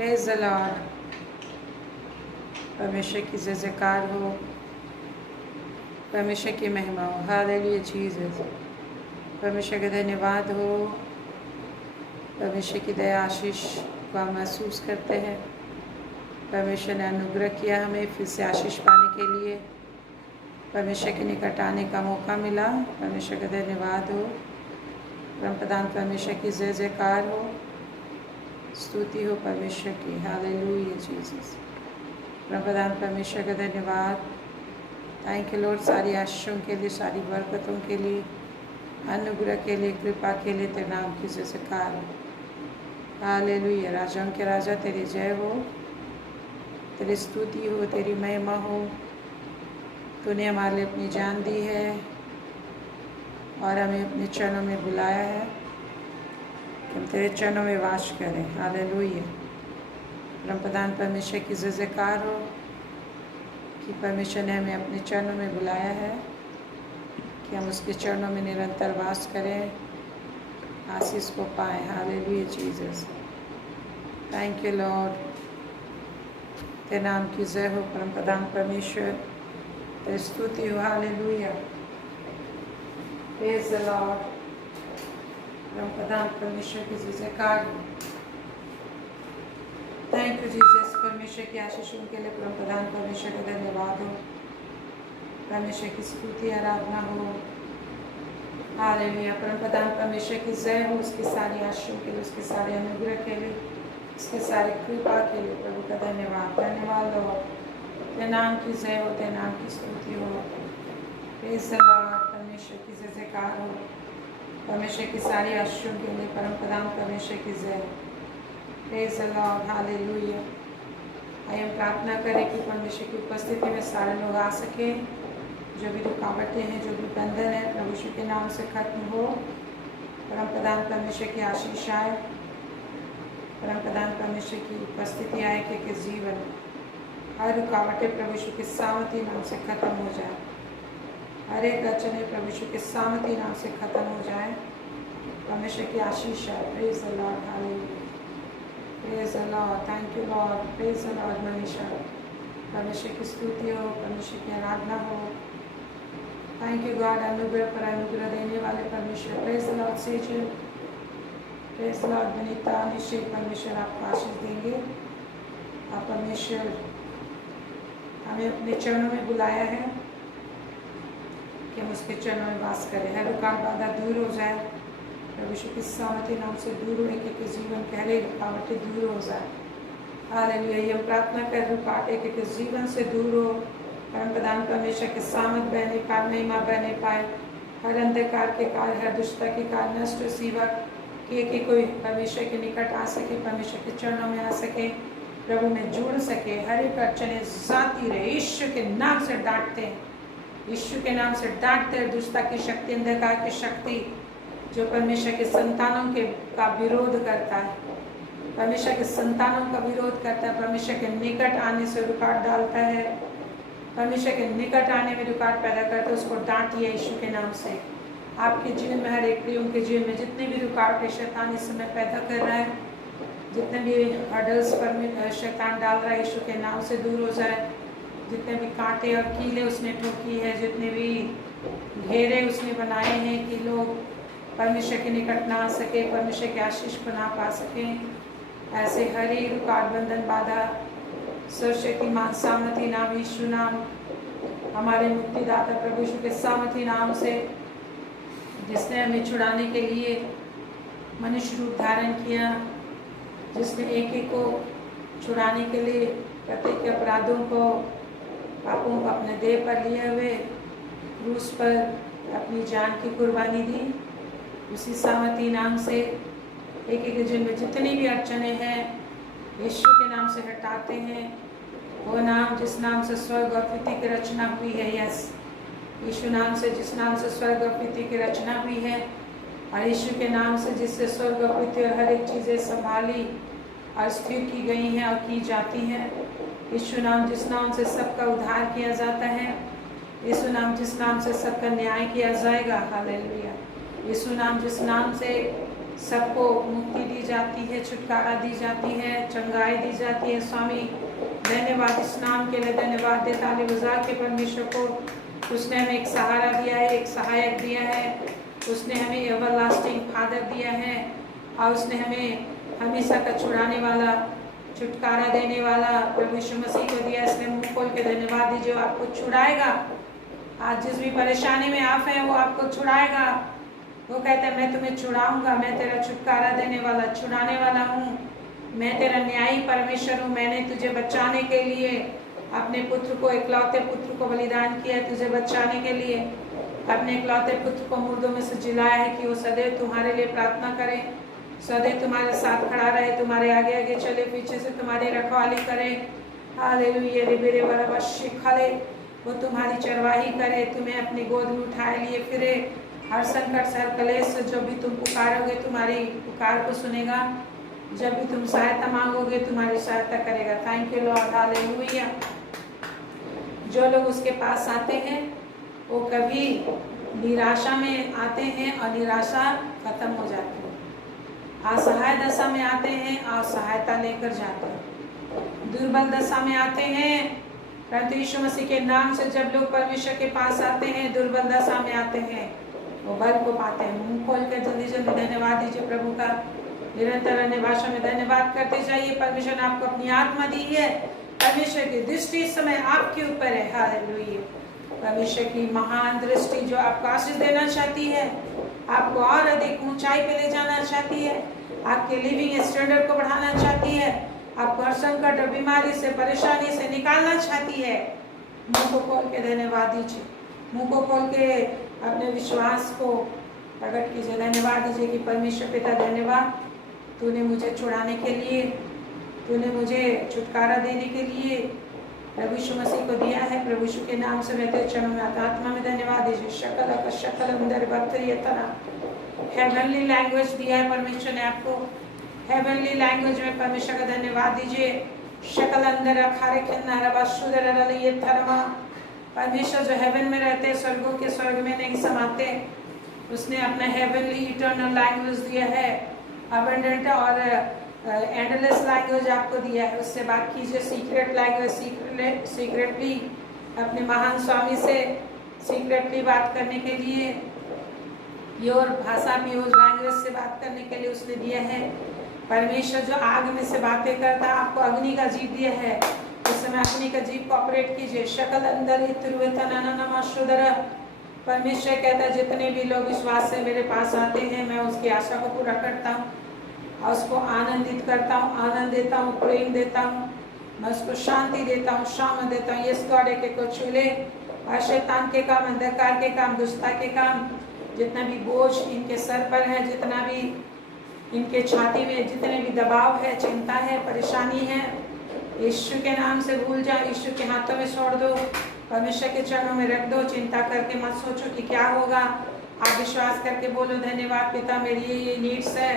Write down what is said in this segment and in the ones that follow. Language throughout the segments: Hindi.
Praise the Lord. परमेश्वर की जयकार हो, परमेश्वर की महिमा हो। Hallelujah Jesus. परमेश्वर का धन्यवाद हो। परमेश्वर की दया आशीष को हम महसूस करते हैं। परमेश्वर ने अनुग्रह किया हमें फिर से आशीष पाने के लिए, परमेश्वर के निकट आने का मौका मिला। परमेश्वर का धन्यवाद हो। परमप्रधान परमेश्वर की जय जयकार हो, स्तुति हो परमेश्वर की। Hallelujah Jesus. परमप्रधान परमेश्वर का धन्यवाद। थैंक यू लॉर्ड, सारी आशीषों के लिए, सारी बरकतों के लिए, अनुग्रह के लिए, कृपा के लिए तेरे नाम की जय जयकार हो। हालेलुया। राजाओं के राजा तेरी जय हो, तेरी स्तुति हो, तेरी महिमा हो। तूने हमारे लिए अपनी जान दी है और हमें अपने चरणों में बुलाया है कि हम तेरे चरणों में वास करें। हालेलुया। परमप्रधान परमेश्वर की जय जयकार हो कि परमेश्वर ने हमें अपने चरणों में बुलाया है कि हम उसके चरणों में निरंतर वास करें, आशीष को पाएं। Hallelujah Jesus. Thank you Lord. तेरे नाम की जय हो परमप्रधान परमेश्वर, तेरी स्तुति हो। हालेलुया। Praise the Lord. परमप्रधान परमेश्वर की जय जयकार हो। Thank you Jesus. परमेश्वर की आशीषों के लिए परमप्रधान परमेश्वर का धन्यवाद हो। परमेश्वर की स्तुति आराधना हो। हालेलुया। परमप्रधान परमेश्वर की जय हो, उसकी सारी आशीषों के लिए, उसके सारे अनुग्रह के लिए, उसके सारे कृपा के लिए प्रभु का धन्यवाद। धन्यवाद हो। तेरे नाम की जय हो, तेरे नाम की स्तुति हो। Praise the Lord. परमेश्वर की जय जयकार हो। परमेश्वर की सारी आशीषों के लिए परमप्रधान परमेश्वर की जय। Praise the Lord. हालेलुया। आइए हम प्रार्थना करें कि परमेश्वर की उपस्थिति में सारे लोग आ सकें। जो भी रुकावटें हैं, जो भी बंधन है, प्रभु यीशु के नाम से खत्म हो। परमप्रधान परमेश्वर की आशीष आए, परमप्रधान परमेश्वर की उपस्थिति आए कि जीवन हर रुकावटें प्रभु यीशु के सामर्थी नाम से खत्म हो जाए। हर एक अड़चन प्रभु यीशु के सामर्थी नाम से खत्म हो जाए। परमेश्वर की आशीष आए। Praise the Lord. Hallelujah. Praise the Lord. Thank you Lord. Praise the Lord. परमेश्वर की स्तुति हो, परमेश्वर की आराधना हो। Thank you God. अनुग्रह पर अनुग्रह देने वाले परमेश्वर। Praise the Lord. Schezwan. Praise the Lord. Banita निश्चय परमेश्वर आपको आशीष देंगे। आप परमेश्वर हमें अपने चरणों में बुलाया है कि हम उसके चरणों में वास करें। हर रुकावट बाधा दूर हो जाए, प्रभु यीशु की सामर्थी नाम से दूर हो के जीवन के हर एक रुकावटें दूर हो जाए। हालेलुया। हम प्रार्थना कर रुकावटें के जीवन से दूर हो। परमप्रधान परमेश्वर के सामर्थ बहने पाए, महिमा बहने पाए। हर अंधकार के कार्य, हर दुष्टता के कार्य नष्ट सेवक कि कोई परमेश्वर के निकट आ सके, परमेश्वर के चरणों में आ सके, प्रभु में जुड़ सके। हर एक अड़चने जाती रहे। यीशु के नाम से डांटते हैं, यीशु के नाम से डांटते हैं दुष्टता की शक्ति, अंधकार की शक्ति जो परमेश्वर के संतानों के का विरोध करता है, परमेश्वर के संतानों का विरोध करता है, परमेश्वर के निकट आने से रुकावट डालता है, परमेश्वर के निकट आने में रुकावट पैदा करता है, उसको डांटिए यीशु के नाम से। आपके जीवन में, हर एक प्रियों के जीवन में जितने भी रुकावटें शैतान इस समय पैदा कर रहा है, जितने भी हर्डल्स पर शैतान डाल रहा है, यीशु के नाम से दूर हो जाए। जितने भी कांटे और कीले उसने ठोकी है, जितने भी घेरे उसने बनाए हैं कि लोग परमेश्वर के निकट ना आ सके, परमेश्वर के आशीष को ना पा सकें, ऐसे हर एक रुकावट, बंधन, बाधा सर्वशक्तिमान सामर्थी नाम यीशु नाम, हमारे मुक्तिदाता प्रभु यीशु के सामर्थी नाम से, जिसने हमें छुड़ाने के लिए मनुष्य रूप धारण किया, जिसने एक एक को छुड़ाने के लिए प्रत्येक अपराधों को, पापों को अपने देह पर लिए हुए क्रूस पर अपनी जान की कुर्बानी दी, उसी सामर्थी नाम से एक एक जिनमें जितनी भी अड़चने हैं यीशु के नाम से हटाते हैं। वो नाम जिस नाम से स्वर्ग और पृथ्वी की रचना हुई है, यस, यीशु नाम से जिस नाम से स्वर्ग और पृथ्वी की रचना हुई है, और यीशु के नाम से जिससे स्वर्ग और पृथ्वी और हर एक चीज़ें संभाली और स्थिर की गई हैं और की जाती हैं। यीशु नाम जिस नाम से सबका उद्धार किया जाता है, यीशु नाम जिस नाम से सबका न्याय किया जाएगा। हालेलुया। यीशु नाम जिस नाम से सबको मुक्ति दी जाती है, छुटकारा दी जाती है, चंगाई दी जाती है। स्वामी धन्यवाद इस नाम के लिए, धन्यवाद दे ताली बजा के परमेश्वर को। उसने हमें एक सहारा दिया है, एक सहायक दिया है, उसने हमें एवरलास्टिंग फादर दिया है और उसने हमें हमेशा का छुड़ाने वाला, छुटकारा देने वाला प्रभु यीशु मसीह को दिया। इसलिए मुंह खोल के धन्यवाद दीजिए। आपको छुड़ाएगा, आज जिस भी परेशानी में आप हैं वो आपको छुड़ाएगा। वो कहता है मैं तुम्हें छुड़ाऊंगा, मैं तेरा छुटकारा देने वाला, छुड़ाने वाला हूँ, मैं तेरा न्यायी परमेश्वर हूँ। मैंने तुझे बचाने के लिए अपने पुत्र को, इकलौते पुत्र को बलिदान किया है तुझे बचाने के लिए। अपने इकलौते पुत्र को मुर्दों में से जिलाया है कि वो सदैव तुम्हारे लिए प्रार्थना करे, सदैव तुम्हारे साथ खड़ा रहे, तुम्हारे आगे आगे चले, पीछे से तुम्हारी रखवाली करे। हालेलुया रे मेरे बराबर शिखले, वो तुम्हारी चरवाही करे, तुम्हें अपनी गोद में उठाए लिए फिरे। हर संकट से, हर कलेश से जो भी तुम पुकारोगे तुम्हारी पुकार को सुनेगा, जब भी तुम सहायता मांगोगे तुम्हारी सहायता करेगा। Thank you Lord, hallelujah. जो लोग उसके पास आते हैं वो कभी निराशा में आते हैं और निराशा खत्म हो जाती है। असहाय दशा में आते हैं और सहायता लेकर जाते हैं। दुर्बल दशा में आते हैं, परंतु यीशु मसीह के नाम से जब लोग परमेश्वर के पास आते हैं, दुर्बल दशा में आते हैं, वो बल को पाते हैं। मुंह खोल कर जल्दी जल्दी धन्यवाद दीजिए प्रभु का। निरंतर अन्य भाषा में धन्यवाद करते जाइए। परमेश्वर ने आपको अपनी आत्मा दी है, परमेश्वर की दृष्टि इस समय आपके ऊपर है। हालेलुया। परमेश्वर की महान दृष्टि जो आपको आशीष देना चाहती है, आपको और अधिक ऊंचाई पे ले जाना चाहती है, आपके लिविंग स्टैंडर्ड को बढ़ाना चाहती है, आपको हर संकट और बीमारी से, परेशानी से निकालना चाहती है। मुंह को खोल के धन्यवाद दीजिए। मुंह को खोल के अपने विश्वास को प्रकट कीजिए। धन्यवाद दीजिए कि परमेश्वर पिता धन्यवाद, तूने मुझे छुड़ाने के लिए, तूने मुझे छुटकारा देने के लिए प्रभु यीशु मसीह को दिया है। प्रभु यीशु के नाम से मैं तेरे चरणों में आत्मा में धन्यवाद दीजिए। शकल का शकल अंदर बत्तरी तरह हेवनली लैंग्वेज दिया है परमेश्वर ने आपको। हेवनली लैंग्वेज में परमेश्वर का धन्यवाद दीजिए। शकल अंदर खारे खेलना ये थरमा, परमेश्वर जो हेवन में रहते हैं, स्वर्गों के स्वर्ग में नहीं समाते, उसने अपना हेवनली इटर्नल लैंग्वेज दिया है, अबंडेंट और एंडलेस लैंग्वेज आपको दिया है। उससे बात कीजिए। सीक्रेट लैंग्वेज, सीक्रेटली अपने महान स्वामी से सीक्रेटली बात करने के लिए, योर भाषा भी उस लैंग्वेज से बात करने के लिए उसने दिया है। परमेश्वर जो आग में से बातें करता है, आपको अग्नि का जीव दिया है। उस समय अग्नि का जीव को ऑपरेट कीजिए। शकल अंदर परमेश्वर कहता है जितने भी लोग विश्वास से मेरे पास आते हैं, मैं उसकी आशा को पूरा करता हूँ और उसको आनंदित करता हूँ, आनंद देता हूँ, प्रेम देता हूँ, मैं उसको शांति देता हूँ, शाम देता हूँ। यस गॉड एक को छूले और शैतान के काम, अंधकार के काम, दुष्टता के काम, जितना भी बोझ इनके सर पर है, जितना भी इनके छाती में जितने भी दबाव है, चिंता है, परेशानी है, यीशु के नाम से भूल जाओ, यीशु के हाथों में छोड़ दो, परमेश्वर के चरणों में रख दो। चिंता करके मत सोचो कि क्या होगा। आप विश्वास करके बोलो धन्यवाद पिता, मेरी ये नीड्स है,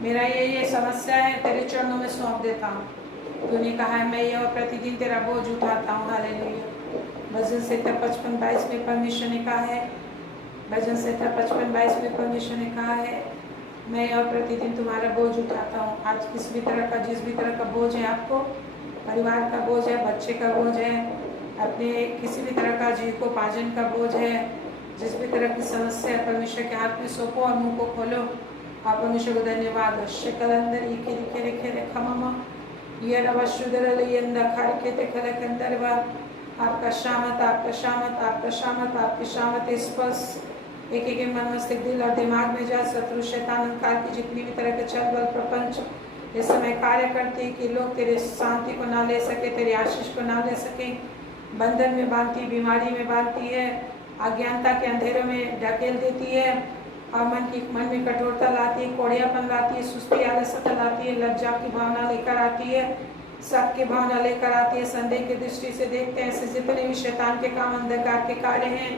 मेरा ये समस्या है, तेरे चरणों में सौंप देता हूँ। तूने कहा है मैं यह प्रतिदिन तेरा बोझ उठाता हूँ। हालेलुया। भजन 55:22 में परमेश्वर ने कहा है, भजन 55:22 में परमेश्वर ने कहा है मैं यह प्रतिदिन तुम्हारा बोझ उठाता हूँ। आज किस भी तरह का, जिस भी तरह का बोझ है, आपको परिवार का बोझ है, बच्चे का बोझ है, अपने किसी भी तरह का जीविकोपार्जन का बोझ है, जिस भी तरह की समस्या है, परमेश्वर के हाथ में सौंपो और मुंह को खोलो। आप परमेश्वर को धन्यवाद। शकल अंदर ये आपका शामत, आपका शामत, आपका शामत, आपकी शामत स्पर्श एक एक मन, मस्तिष्क, दिल और दिमाग में जा। शत्रु शैतान अंकार की जितनी भी तरह के छल बल प्रपंच इस समय कार्य करते हैं कि लोग तेरे शांति को ना ले सके, तेरे आशीष को ना ले सके, बंधन में बांधती, बीमारी में बांधती है, अज्ञानता के अंधेरों में ढकेल देती है और मन में कठोरता लाती है, कोढ़ियापन लाती है, सुस्ती आलस्यता लाती है, लज्जा की भावना लेकर आती है, शक की भावना लेकर आती है, संदेह की दृष्टि से देखते हैं। ऐसे जितने भी शैतान के काम, अंधकार के कार्य हैं,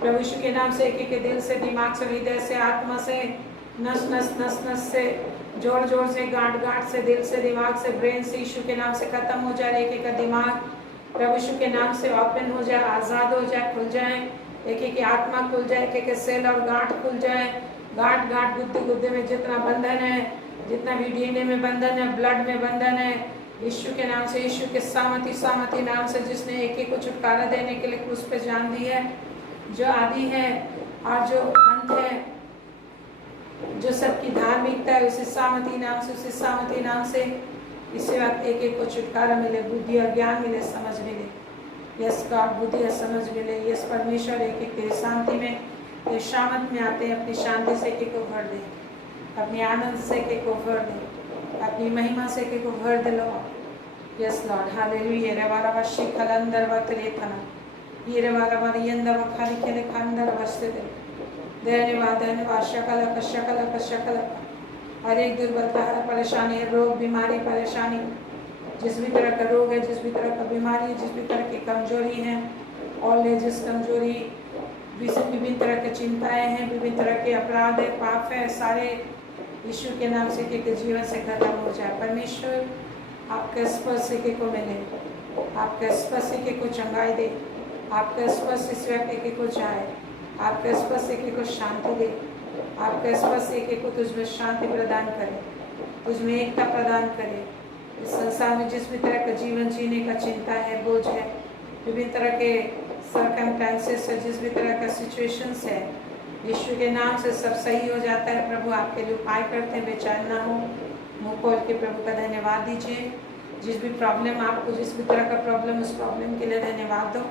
प्रभु यीशु के नाम से एक एक के दिल से, दिमाग से, हृदय से, आत्मा से, नस नस से, जोड़ जोड़ से, गांठ गांठ से, दिल से, दिमाग से, ब्रेन से, यीशु के नाम से खत्म हो जाए। एक एक का दिमाग प्रभु यीशु के नाम से ओपन हो जाए, आज़ाद हो जाए, खुल जाए। एक एक की आत्मा खुल जाए, एक एक सेल और गांठ खुल जाए। गांठ गांठ गुद्दे गुद्दे में जितना बंधन है, जितना भी डीएनए में बंधन है, ब्लड में बंधन है, यीशु के नाम से, यीशु के सामर्थी नाम से, जिसने एक एक को छुटकारा देने के लिए क्रूस पे जान दी है, जो आदि है और जो अंत है, जो सबकी धार्मिकता है, उसी सामर्थी नाम से इसी वक्त एक एक को छुटकारा मिले, बुद्धि और ज्ञान मिले, समझ मिले। यस गॉड, बुद्धि और समझ मिले। यस परमेश्वर, एक एक तेरी शांति में, तेरी शामत में आते हैं, अपनी शांति से एक एक को भर दे, अपनी आनंद से एक एक को भर दे, अपनी महिमा से एक एक को भर दे लॉर्ड। Yes Lord, hallelujah. रेवारा वशी खलंदर वतरे थना ये रेवारा वरियंदा वखाली के खंदर वस्ते दे धन्यवाद शकल हर एक दुर्बलता, हर परेशानी, रोग, बीमारी, परेशानी, जिस भी तरह का रोग है, जिस भी तरह का बीमारी है, जिस भी तरह की कमजोरी है, ऑल एजेस कमजोरी, विभिन्न तरह की चिंताएं हैं, विभिन्न तरह के अपराध है, पाप है, सारे यीशु के नाम से के जीवन से खत्म हो जाए। परमेश्वर आपके स्पर्श से को मिले, आपके स्पर्श से को चंगाई दे, आपके स्पर्श इस व्यक्ति के को जाए, आपके स्पर्श से को शांति दे, आपके स्पर्श से को तुझमें शांति प्रदान करे, तुझमें एकता प्रदान करे। इस संसार में जिस भी तरह का जीवन जीने का चिंता है, बोझ है, विभिन्न तरह के सर्कमस्टेंसेस है, जिस भी तरह का सिचुएशंस है, यीशु के नाम से सब सही हो जाता है। प्रभु आपके लिए उपाय करते हैं, बेचैन ना हो, मुँह खोल के प्रभु का धन्यवाद दीजिए। जिस भी प्रॉब्लम आपको, जिस भी तरह का प्रॉब्लम, उस प्रॉब्लम के लिए धन्यवाद दो।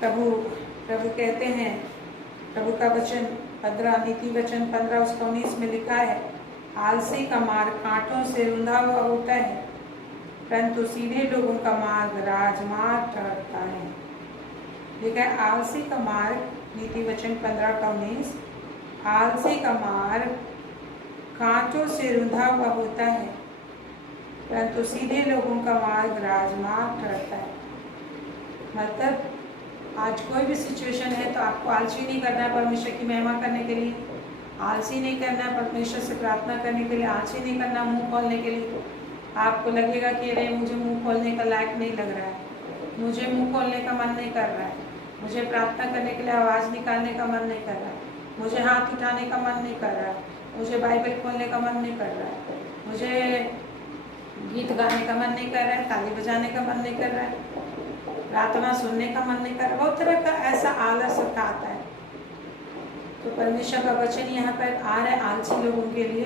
प्रभु कहते हैं, प्रभु का वचन 15 नीति वचन 15:19 में लिखा है, आलसी का मार्ग कांटों से रुंधा हुआ होता है, परंतु सीधे लोगों का मार्ग राजमार्ग ठहरता है। लिखा है आलसी का मार्ग, नीति वचन 15:19, आलसी का मार्ग कांटों से रुंधा हुआ होता है, परंतु सीधे लोगों का मार्ग राजमार्ग ठहरता है। मतलब आज कोई भी सिचुएशन है तो आपको आलसी नहीं करना है परमेश्वर की महिमा करने के लिए, आलसी नहीं करना है परमेश्वर से प्रार्थना करने के लिए, आलसी नहीं करना मुंह खोलने के लिए। आपको लगेगा कि अरे मुझे मुंह खोलने का लायक नहीं लग रहा है, मुझे मुंह खोलने का मन नहीं कर रहा है, मुझे प्रार्थना करने के लिए आवाज़ निकालने का मन नहीं कर रहा है, मुझे हाथ उठाने का मन नहीं कर रहा है, मुझे बाइबल खोलने का मन नहीं कर रहा है, मुझे गीत गाने का मन नहीं कर रहा है, ताली बजाने का मन नहीं कर रहा है, प्रार्थना सुनने का मन नहीं कर रहा, बहुत तरह का ऐसा आलस सबका आता है। तो परमेश्वर का वचन यहाँ पर आ रहा है आलसी लोगों के लिए।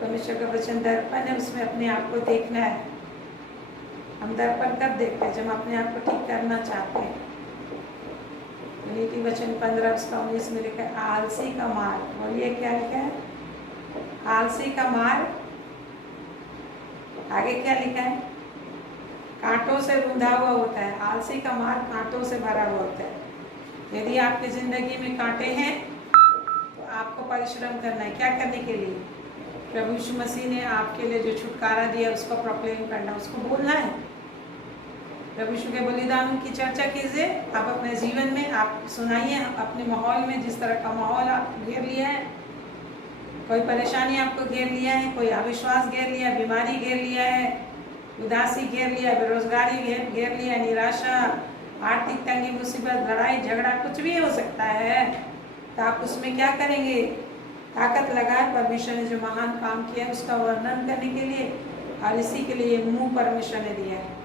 परमेश्वर का वचन दर्पण है, उसमें अपने आप को देखना है। हम दर्पण कब देखते हैं? जब हम अपने आप को ठीक करना चाहते हैं। नीति वचन 15:19 में लिखा है आलसी का मार्ग। बोलिए क्या लिखा है? आलसी का मार्ग। आगे क्या लिखा है? कांटों से रुंधा हुआ होता है। आलसी का मार्ग कांटों से भरा हुआ होता है। यदि आपकी जिंदगी में कांटे हैं तो आपको परिश्रम करना है। क्या करने के लिए? प्रभु यीशु मसीह ने आपके लिए जो छुटकारा दिया उसको प्रोक्लेम करना, उसको बोलना है। प्रभु यीशु के बलिदान की चर्चा कीजिए आप अपने जीवन में, आप सुनाइए अपने माहौल में। जिस तरह का माहौल आप घेर लिया है, कोई परेशानी आपको घेर लिया है, कोई अविश्वास घेर लिया, बीमारी घेर लिया है, उदासी घेर लिया, बेरोजगारी घेर लिया, निराशा, आर्थिक तंगी, मुसीबत, लड़ाई झगड़ा, कुछ भी हो सकता है। तो आप उसमें क्या करेंगे? ताकत लगाए परमेश्वर ने जो महान काम किया है उसका वर्णन करने के लिए। और इसी के लिए मुंह परमेश्वर ने दिया है।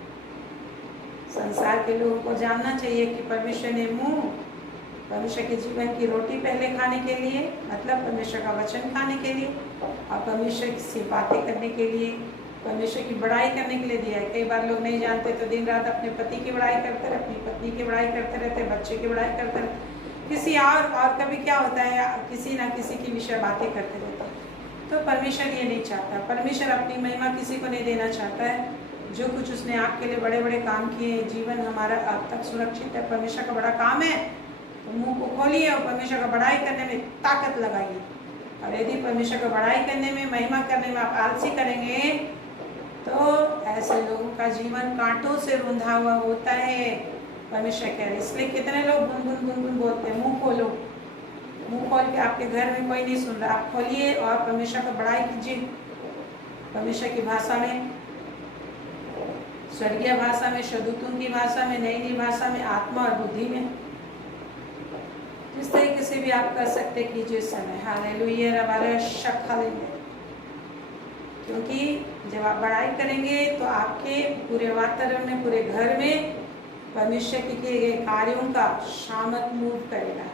संसार के लोगों को जानना चाहिए कि परमेश्वर ने मुंह, परमेश्वर के जीवन की रोटी पहले खाने के लिए, मतलब परमेश्वर का वचन खाने के लिए, और परमेश्वर से बातें करने के लिए, परमेश्वर की बड़ाई करने के लिए दिया है। कई बार लोग नहीं जानते तो दिन रात अपने पति की बड़ाई करते रहते, अपनी पत्नी की बड़ाई करते रहते, बच्चे की बड़ाई करते रहते, किसी और कभी क्या होता है किसी ना किसी की विषय बातें करते रहते हैं। तो परमेश्वर ये नहीं चाहता। परमेश्वर अपनी महिमा किसी को नहीं देना चाहता है। जो कुछ उसने आपके लिए बड़े बड़े काम किए, जीवन हमारा अब तक सुरक्षित है, परमेश्वर का बड़ा काम है। तो मुँह को खोलिए और परमेश्वर का बड़ाई करने में ताकत लगाइए। और यदि परमेश्वर का बड़ाई करने में, महिमा करने में आप आलसी करेंगे तो ऐसे लोगों का जीवन कांटों से रुंधा हुआ होता है, परमेश्वर कह रहे। इसलिए कितने लोग गुनगुन बोलते हैं, मुंह खोलो। मुंह खोल के आपके घर में कोई नहीं सुन रहा, आप खोलिए और परमेश्वर का बड़ाई कीजिए। परमेश्वर की भाषा में, स्वर्गीय भाषा में, शदूतों की भाषा में, नई नई भाषा में, आत्मा और बुद्धि में। जिस तरीके से भी आप कर सकते कीजिए इस समय। हालेलुया रबारे शक हालेलुया। क्योंकि जब आप बड़ाई करेंगे तो आपके पूरे वातावरण में, पूरे घर में परमेश्वर के किए गए कार्यों का सामत मूव करेगा,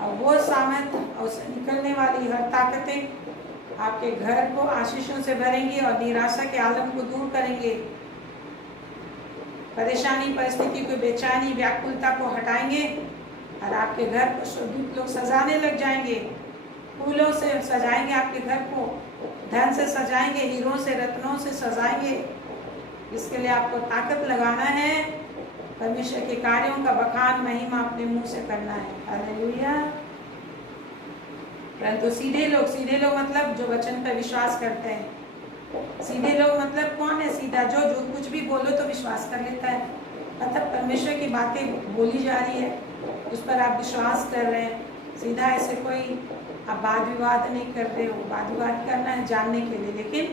और वो सामत और उससे निकलने वाली हर ताकतें आपके घर को आशीषों से भरेंगी और निराशा के आलम को दूर करेंगे, परेशानी, परिस्थिति को, बेचैनी, व्याकुलता को हटाएंगे और आपके घर को शुद्ध लोग सजाने लग जाएंगे, फूलों से सजाएंगे, आपके घर को धन से सजाएंगे, हीरों से, रत्नों से सजाएंगे। इसके लिए आपको ताकत लगाना है, परमेश्वर के कार्यों का बखान, महिमा अपने मुंह से करना है। हालेलुया। परंतु सीधे लोग मतलब जो वचन पर विश्वास करते हैं। सीधे लोग मतलब कौन है सीधा? जो कुछ भी बोलो तो विश्वास कर लेता है, मतलब परमेश्वर की बातें बोली जा रही है, उस पर आप विश्वास कर रहे हैं। सीधा ऐसे कोई आप वाद विवाद नहीं कर रहे हो। वाद विवाद करना है जानने के लिए, लेकिन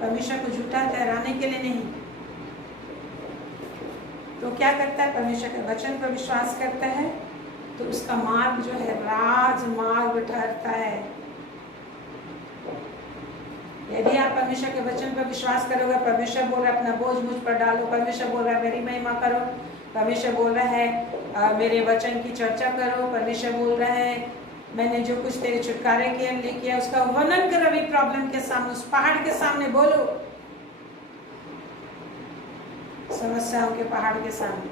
परमेश्वर को झूठा ठहराने के लिए नहीं। तो क्या करता है? परमेश्वर के वचन पर विश्वास करता है तो उसका मार्ग जो है राजमार्ग ठहरता है। यदि आप परमेश्वर के वचन पर विश्वास करोगे, परमेश्वर बोल रहा है अपना बोझ मुझ पर डालो, परमेश्वर बोल रहा है मेरी महिमा करो, परमेश्वर बोल रहा है मेरे वचन की चर्चा करो, परमेश्वर बोल रहा है मैंने जो कुछ तेरे छुटकारे के लिए किया उसका वर्णन करो, अभी प्रॉब्लम के सामने, उस पहाड़ के सामने बोलो, समस्याओं के पहाड़ के सामने,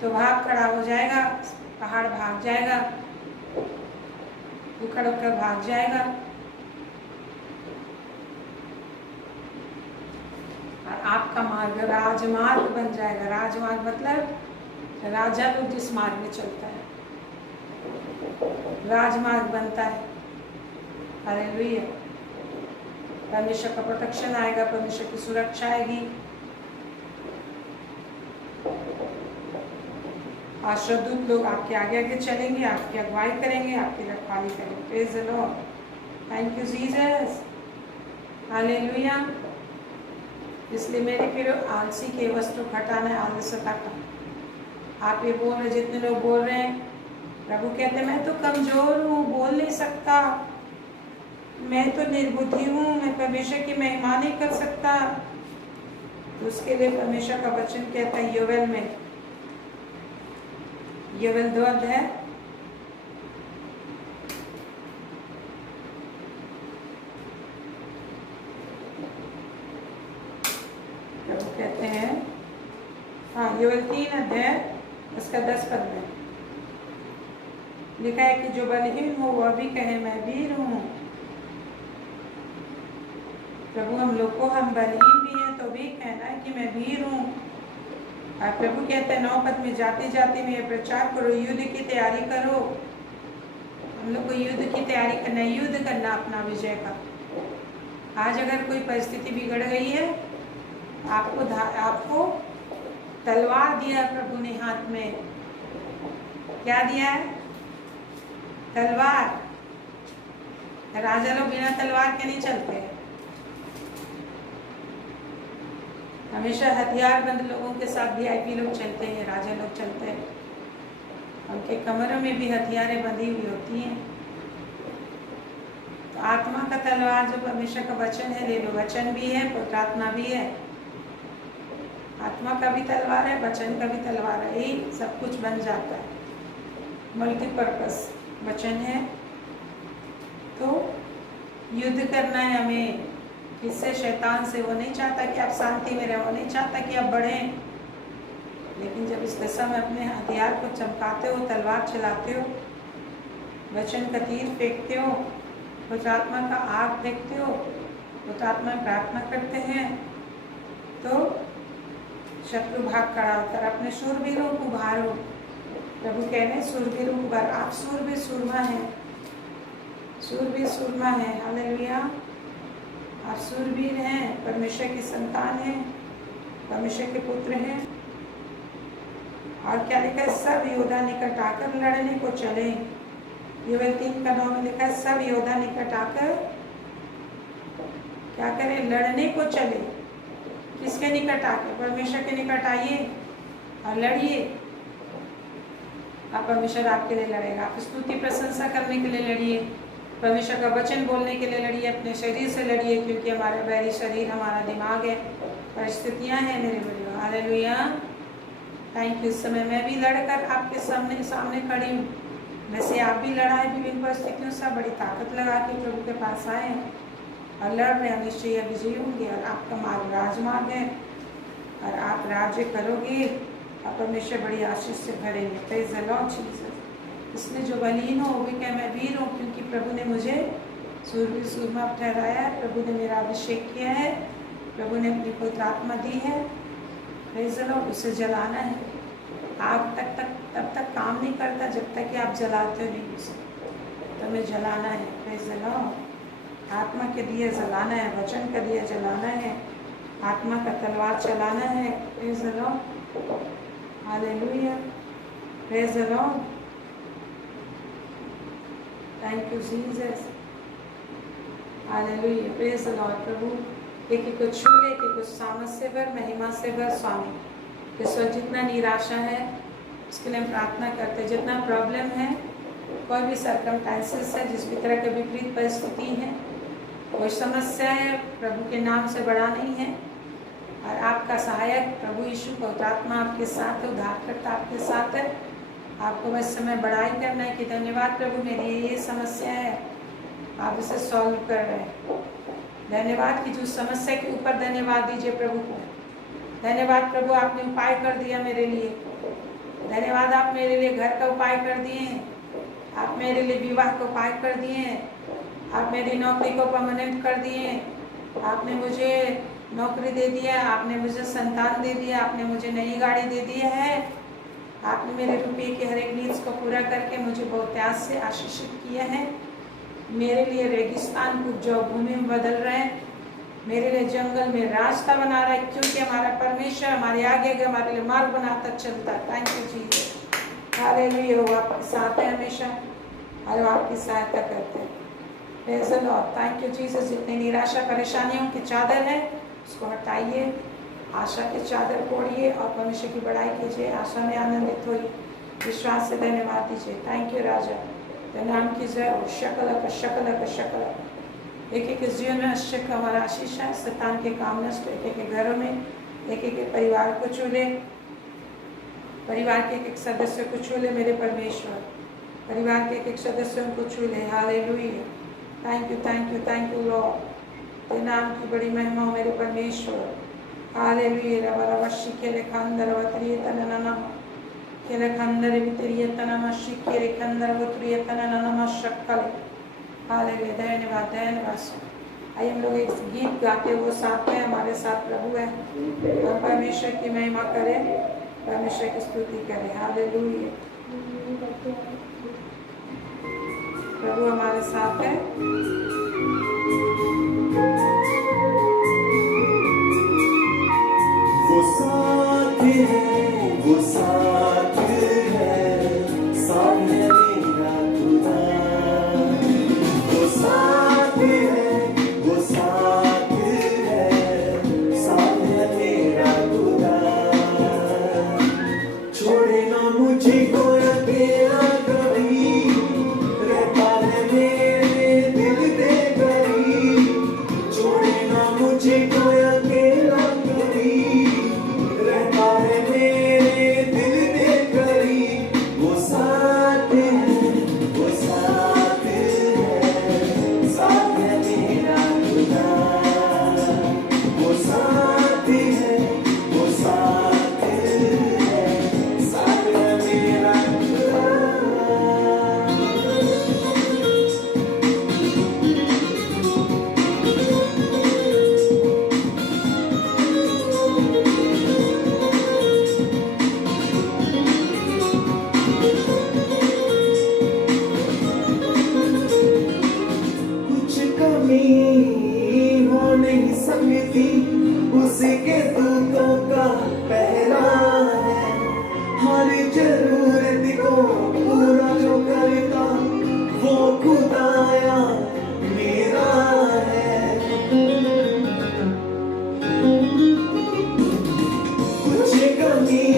तो भाग खड़ा हो जाएगा, पहाड़ भाग जाएगा, उखड़ कर भाग जाएगा। और आपका मार्ग राजमार्ग बन जाएगा। राजमार्ग मतलब राजा लोग जिस मार्ग में चलता है, राजमार्ग बनता है। हालेलुया। परमेश्वर का प्रोटेक्शन आएगा, परमेश्वर की सुरक्षा आएगी, आशीर्वाद लोग आपके आगे आगे चलेंगे, आपकी अगुवाई करेंगे, आपकी रखवाली करेंगे। Praise the Lord, thank you Jesus, hallelujah. इसलिए मेरे फिर आलसी के वस्त्र हटाना है, आलस्यता का। आप ये बोल रहे, जितने लोग बोल रहे हैं, प्रभु कहते हैं मैं तो कमजोर हूँ, बोल नहीं सकता, मैं तो निर्बुद्धि हूँ, मैं परमेश्वर की महिमा नहीं कर सकता। तो उसके लिए परमेश्वर का वचन कहता है योवेल में, योवेल 2 अध्याय प्रभु कहते हैं, हाँ योवेल 3 अध्याय उसका 10 पद में लिखा है कि जो बलहीन हो वह भी कहे मैं वीर हूँ। प्रभु हम लोग को, हम बलहीन भी हैं तो भी कहना है कि मैं वीर हूँ। और प्रभु कहते हैं 9 पद में, जाते जाते में ये प्रचार करो, युद्ध की तैयारी करो। हम लोग को युद्ध की तैयारी करना है, युद्ध करना अपना विजय का। आज अगर कोई परिस्थिति बिगड़ गई है, आपको तलवार दिया है प्रभु ने हाथ में। क्या दिया है? तलवार। राजा लोग बिना तलवार के नहीं चलते, हमेशा हथियार बंद लोगों के साथ वीआईपी लोग चलते हैं, राजा लोग चलते हैं, उनके कमरों में भी हथियारें बंधी हुई होती हैं। तो आत्मा का तलवार जो परमेश्वर का वचन है ले लो। वचन भी है, पवित्रात्मा भी है, आत्मा का भी तलवार है, वचन का भी तलवार है, यही सब कुछ बन जाता है, मल्टीपर्पस वचन है। तो युद्ध करना है हमें, इससे शैतान से। वो नहीं चाहता कि आप शांति में रहो, वो नहीं चाहता कि आप बढ़ें, लेकिन जब इस दशा में अपने हथियार को चमकाते हो, तलवार चलाते हो, वचन का तीर फेंकते हो, पवित्रात्मा का आग फेंकते हो, पवित्रात्मा प्रार्थना करते हैं, तो शत्रु भाग खड़ा होकर अपने शूरवीरों को उभारो। प्रभु कह रहे हैं शूरवीरों को उभारो। आप शूरवीर सूरमा हैं, शूरवीर सूरमा है। हालेलुया। आप शूरवीर हैं, परमेश्वर की संतान हैं, परमेश्वर के पुत्र हैं। और क्या लिखा है? सब योद्धा निकट आकर लड़ने को चले। योवेल 3:9 में लिखा है सब योद्धा निकट आकर क्या करें? लड़ने को चले। किसके निकट आकर? परमेश्वर के निकट आइए और लड़िए। आप परमेश्वर आपके लिए लड़ेगा। आप स्तुति प्रशंसा करने के लिए लड़िए, परमेश्वर का वचन बोलने के लिए लड़िए, अपने शरीर से लड़िए, क्योंकि हमारा बैरी शरीर हमारा दिमाग है, परिस्थितियाँ हैं मेरे बड़े। Hallelujah, thank you. इस समय मैं भी लड़कर आपके सामने खड़ी हूँ। वैसे आप भी लड़ाई विभिन्न परिस्थितियों से बड़ी ताकत लगा के प्रभु के पास आए हैं और लड़ रहे हैं, निश्चय विजयी होंगे। और आपका मार्ग राजमार्ग है और आप राज्य करोगे और परमेश्वर बड़ी आशीष से भरेंगे। Praise the Lord Jesus. इसमें जो बलीन हो वो भी क्या मैं वीर हूँ, क्योंकि प्रभु ने मुझे सूरवीर सूरमा ठहराया है, प्रभु ने मेरा अभिषेक किया है, प्रभु ने अपनी पवित्र आत्मा दी है। Praise the Lord. उसे जलाना है। आग तब तक काम नहीं करता जब तक कि आप जलाते हो नहीं उसे, तो हमें जलाना है। Praise the Lord. आत्मा के दिए जलाना है, वचन का दिए जलाना है, आत्मा का तलवार चलाना है। Praise the Lord. Hallelujah, praise the Lord, thank you Jesus. Hallelujah, praise the Lord. प्रभु एक को छू ले, एक को सामर्थ से भर, महिमा से भर स्वामी। इस वक्त जितना निराशा है उसके लिए हम प्रार्थना करते हैं, जितना प्रॉब्लम है, कोई भी सर्कमस्टेंसेस है, जिस भी तरह की विपरीत परिस्थिति है, कोई समस्या है, प्रभु के नाम से बड़ा नहीं है। और आपका सहायक प्रभु यीशु पवित्र आत्मा आपके साथ है, उद्धारकर्ता आपके साथ है। आपको बस समय बड़ाई करना है कि धन्यवाद प्रभु, मेरी ये समस्या है, आप इसे सॉल्व कर रहे हैं। धन्यवाद कि जो समस्या के ऊपर धन्यवाद दीजिए प्रभु को। धन्यवाद प्रभु, आपने उपाय कर दिया मेरे लिए। धन्यवाद, आप मेरे लिए घर का उपाय कर दिए, आप मेरे लिए विवाह का उपाय कर दिए, आप मेरी नौकरी को परमानेंट कर दिए, आपने मुझे नौकरी दे दिया, आपने मुझे संतान दे दिया, आपने मुझे नई गाड़ी दे दी है, आपने मेरे रुपये के हर एक नीड्स को पूरा करके मुझे बहुत त्याग से आशीषित किया है। मेरे लिए रेगिस्तान को जो भूमि में बदल रहे हैं, मेरे लिए जंगल में रास्ता बना रहा है, क्योंकि हमारा परमेश्वर हमारे आगे हमारे लिए मार्ग बनाता चलता है। Thank you Jesus. हालेलुया, वो आपके साथ है हमेशा और वो आपकी सहायता करते हैं। Praise the Lord, thank you Jesus. जितनी निराशा परेशानियों की चादर है उसको हटाइए, आशा की चादर ओढ़िए और परमेश्वर की बड़ाई कीजिए, आशा में आनंदित होइए, विश्वास से धन्यवाद दीजिए। थैंक यू राजा, तेरे नाम की जय हो। शकल एक जीवन में आश्चर्य का हमारा आशीष है। शैतान के काम नष्ट, एक घरों में, एक परिवार को छूले, परिवार के एक सदस्य को छूले मेरे परमेश्वर, परिवार के एक सदस्यों को छूले। हालेलुया, थैंक यू लॉर्ड, तेरे नाम की बड़ी महिमा हो मेरे परमेश्वर। हालेलुया, रवरवशी के लेखंदर वत्रिय तनननम के लेखंदर वित्रिय तनमशी के लेखंदर वत्रिय तनननम शक्कल। हालेलुया, धन्यवाद। आइए हम लोग एक गीत गाते हुए साथ में, हमारे साथ प्रभु है, हम परमेश्वर की महिमा करें, परमेश्वर की स्तुति करें। हालेलुया, प्रभु हमारे साथ है। वो साथ है, वो साथ है, साथ है मेरा खुदा। वो साथ है, वो साथ है, साथ है मेरा खुदा। छोड़े ना मुझे कोई अकेला कभी, रहता है मेरे दिल दे करीब। छोड़े ना मुझे कोई अकेला कभी, रहता है मेरे दिल दे करीब। वो साथ है, वो साथ है, साथ है मेरा खुदा। वो साथ है, वो साथ है, साथ है मेरा खुदा। कुछ कमी हो नहीं सकती, उसके दूतों का पहरा है। हर जरूरत को पूरा जो करता वो खुदाया मेरा है। कुछ कमी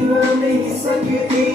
हो नहीं सकती,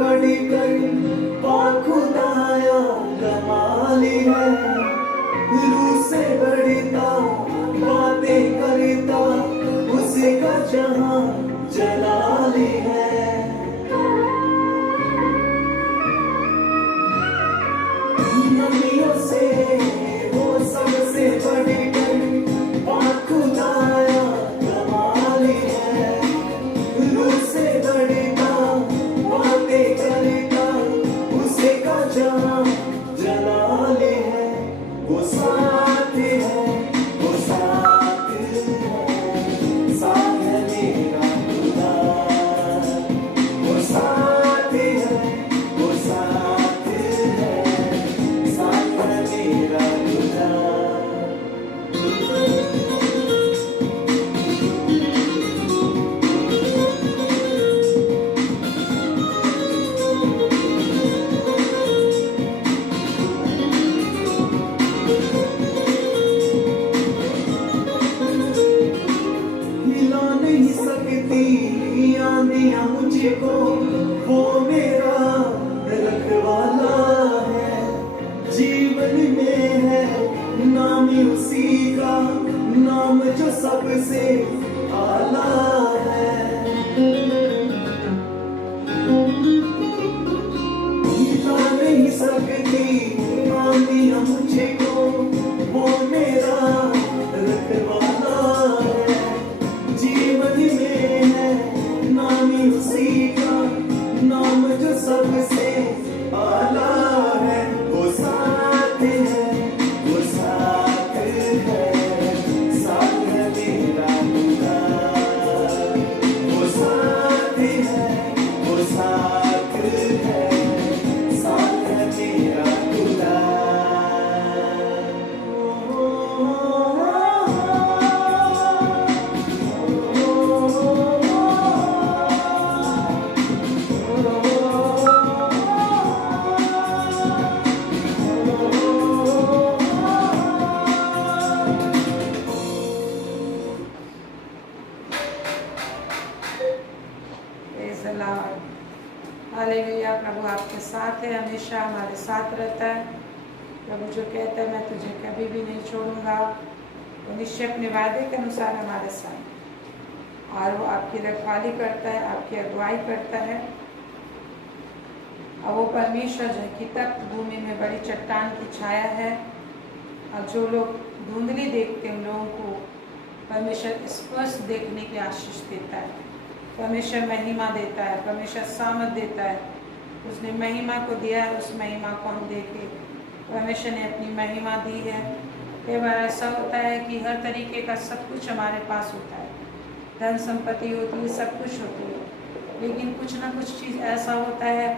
बढ़कर खुदाया कमाली है, रूह से बढ़ता बातें करता उसका जहां जलाली है। नबियों से वो सबसे बढ़कर खुदाया कमाली है, रूह से बढ़ता बातें करता उसका जहां जलाली है। वो साथ है, वो साथ है, साथ है मेरा खुदा। वो साथ है, वो साथ है, साथ है मेरा खुदा। हिला नहीं सकती आंधियां मुझको, वो मेरा रखवाला है। जीवन में है नाम उसी का, नाम जो सबसे आला है। हिला नहीं सकती आंधियां मुझको, वो मेरा रखवाला है। जीवन में है नाम उसी का, नाम जो सबसे आला है। वो साथ है, वो साथ है, साथ है मेरा खुदा। वो साथ है, वो साथ है, साथ है मेरा खुदा। Praise the Lord. हालेलुया। प्रभु आपके साथ है, हमेशा हमारे साथ रहता है। प्रभु जो कहता है मैं तुझे कभी भी नहीं छोड़ूंगा, वो निश्चय अपने वादे के अनुसार हमारे साथ, और वो आपकी रखवाली करता है, आपकी अगुवाई करता है। और वो परमेश्वर जो कि तख्त भूमि में बड़ी चट्टान की छाया है, और जो लोग धुंधली देखते हैं उन लोगों को परमेश्वर स्पष्ट देखने की आशीष देता है। परमेश्वर महिमा देता है, परमेश्वर सामर्थ देता है। उसने महिमा को दिया है, उस महिमा को हम देखे। परमेश्वर ने अपनी महिमा दी है। कई बार ऐसा होता है कि हर तरीके का सब कुछ हमारे पास होता है, धन संपत्ति होती है, सब कुछ होती है, लेकिन कुछ ना कुछ चीज़ ऐसा होता है,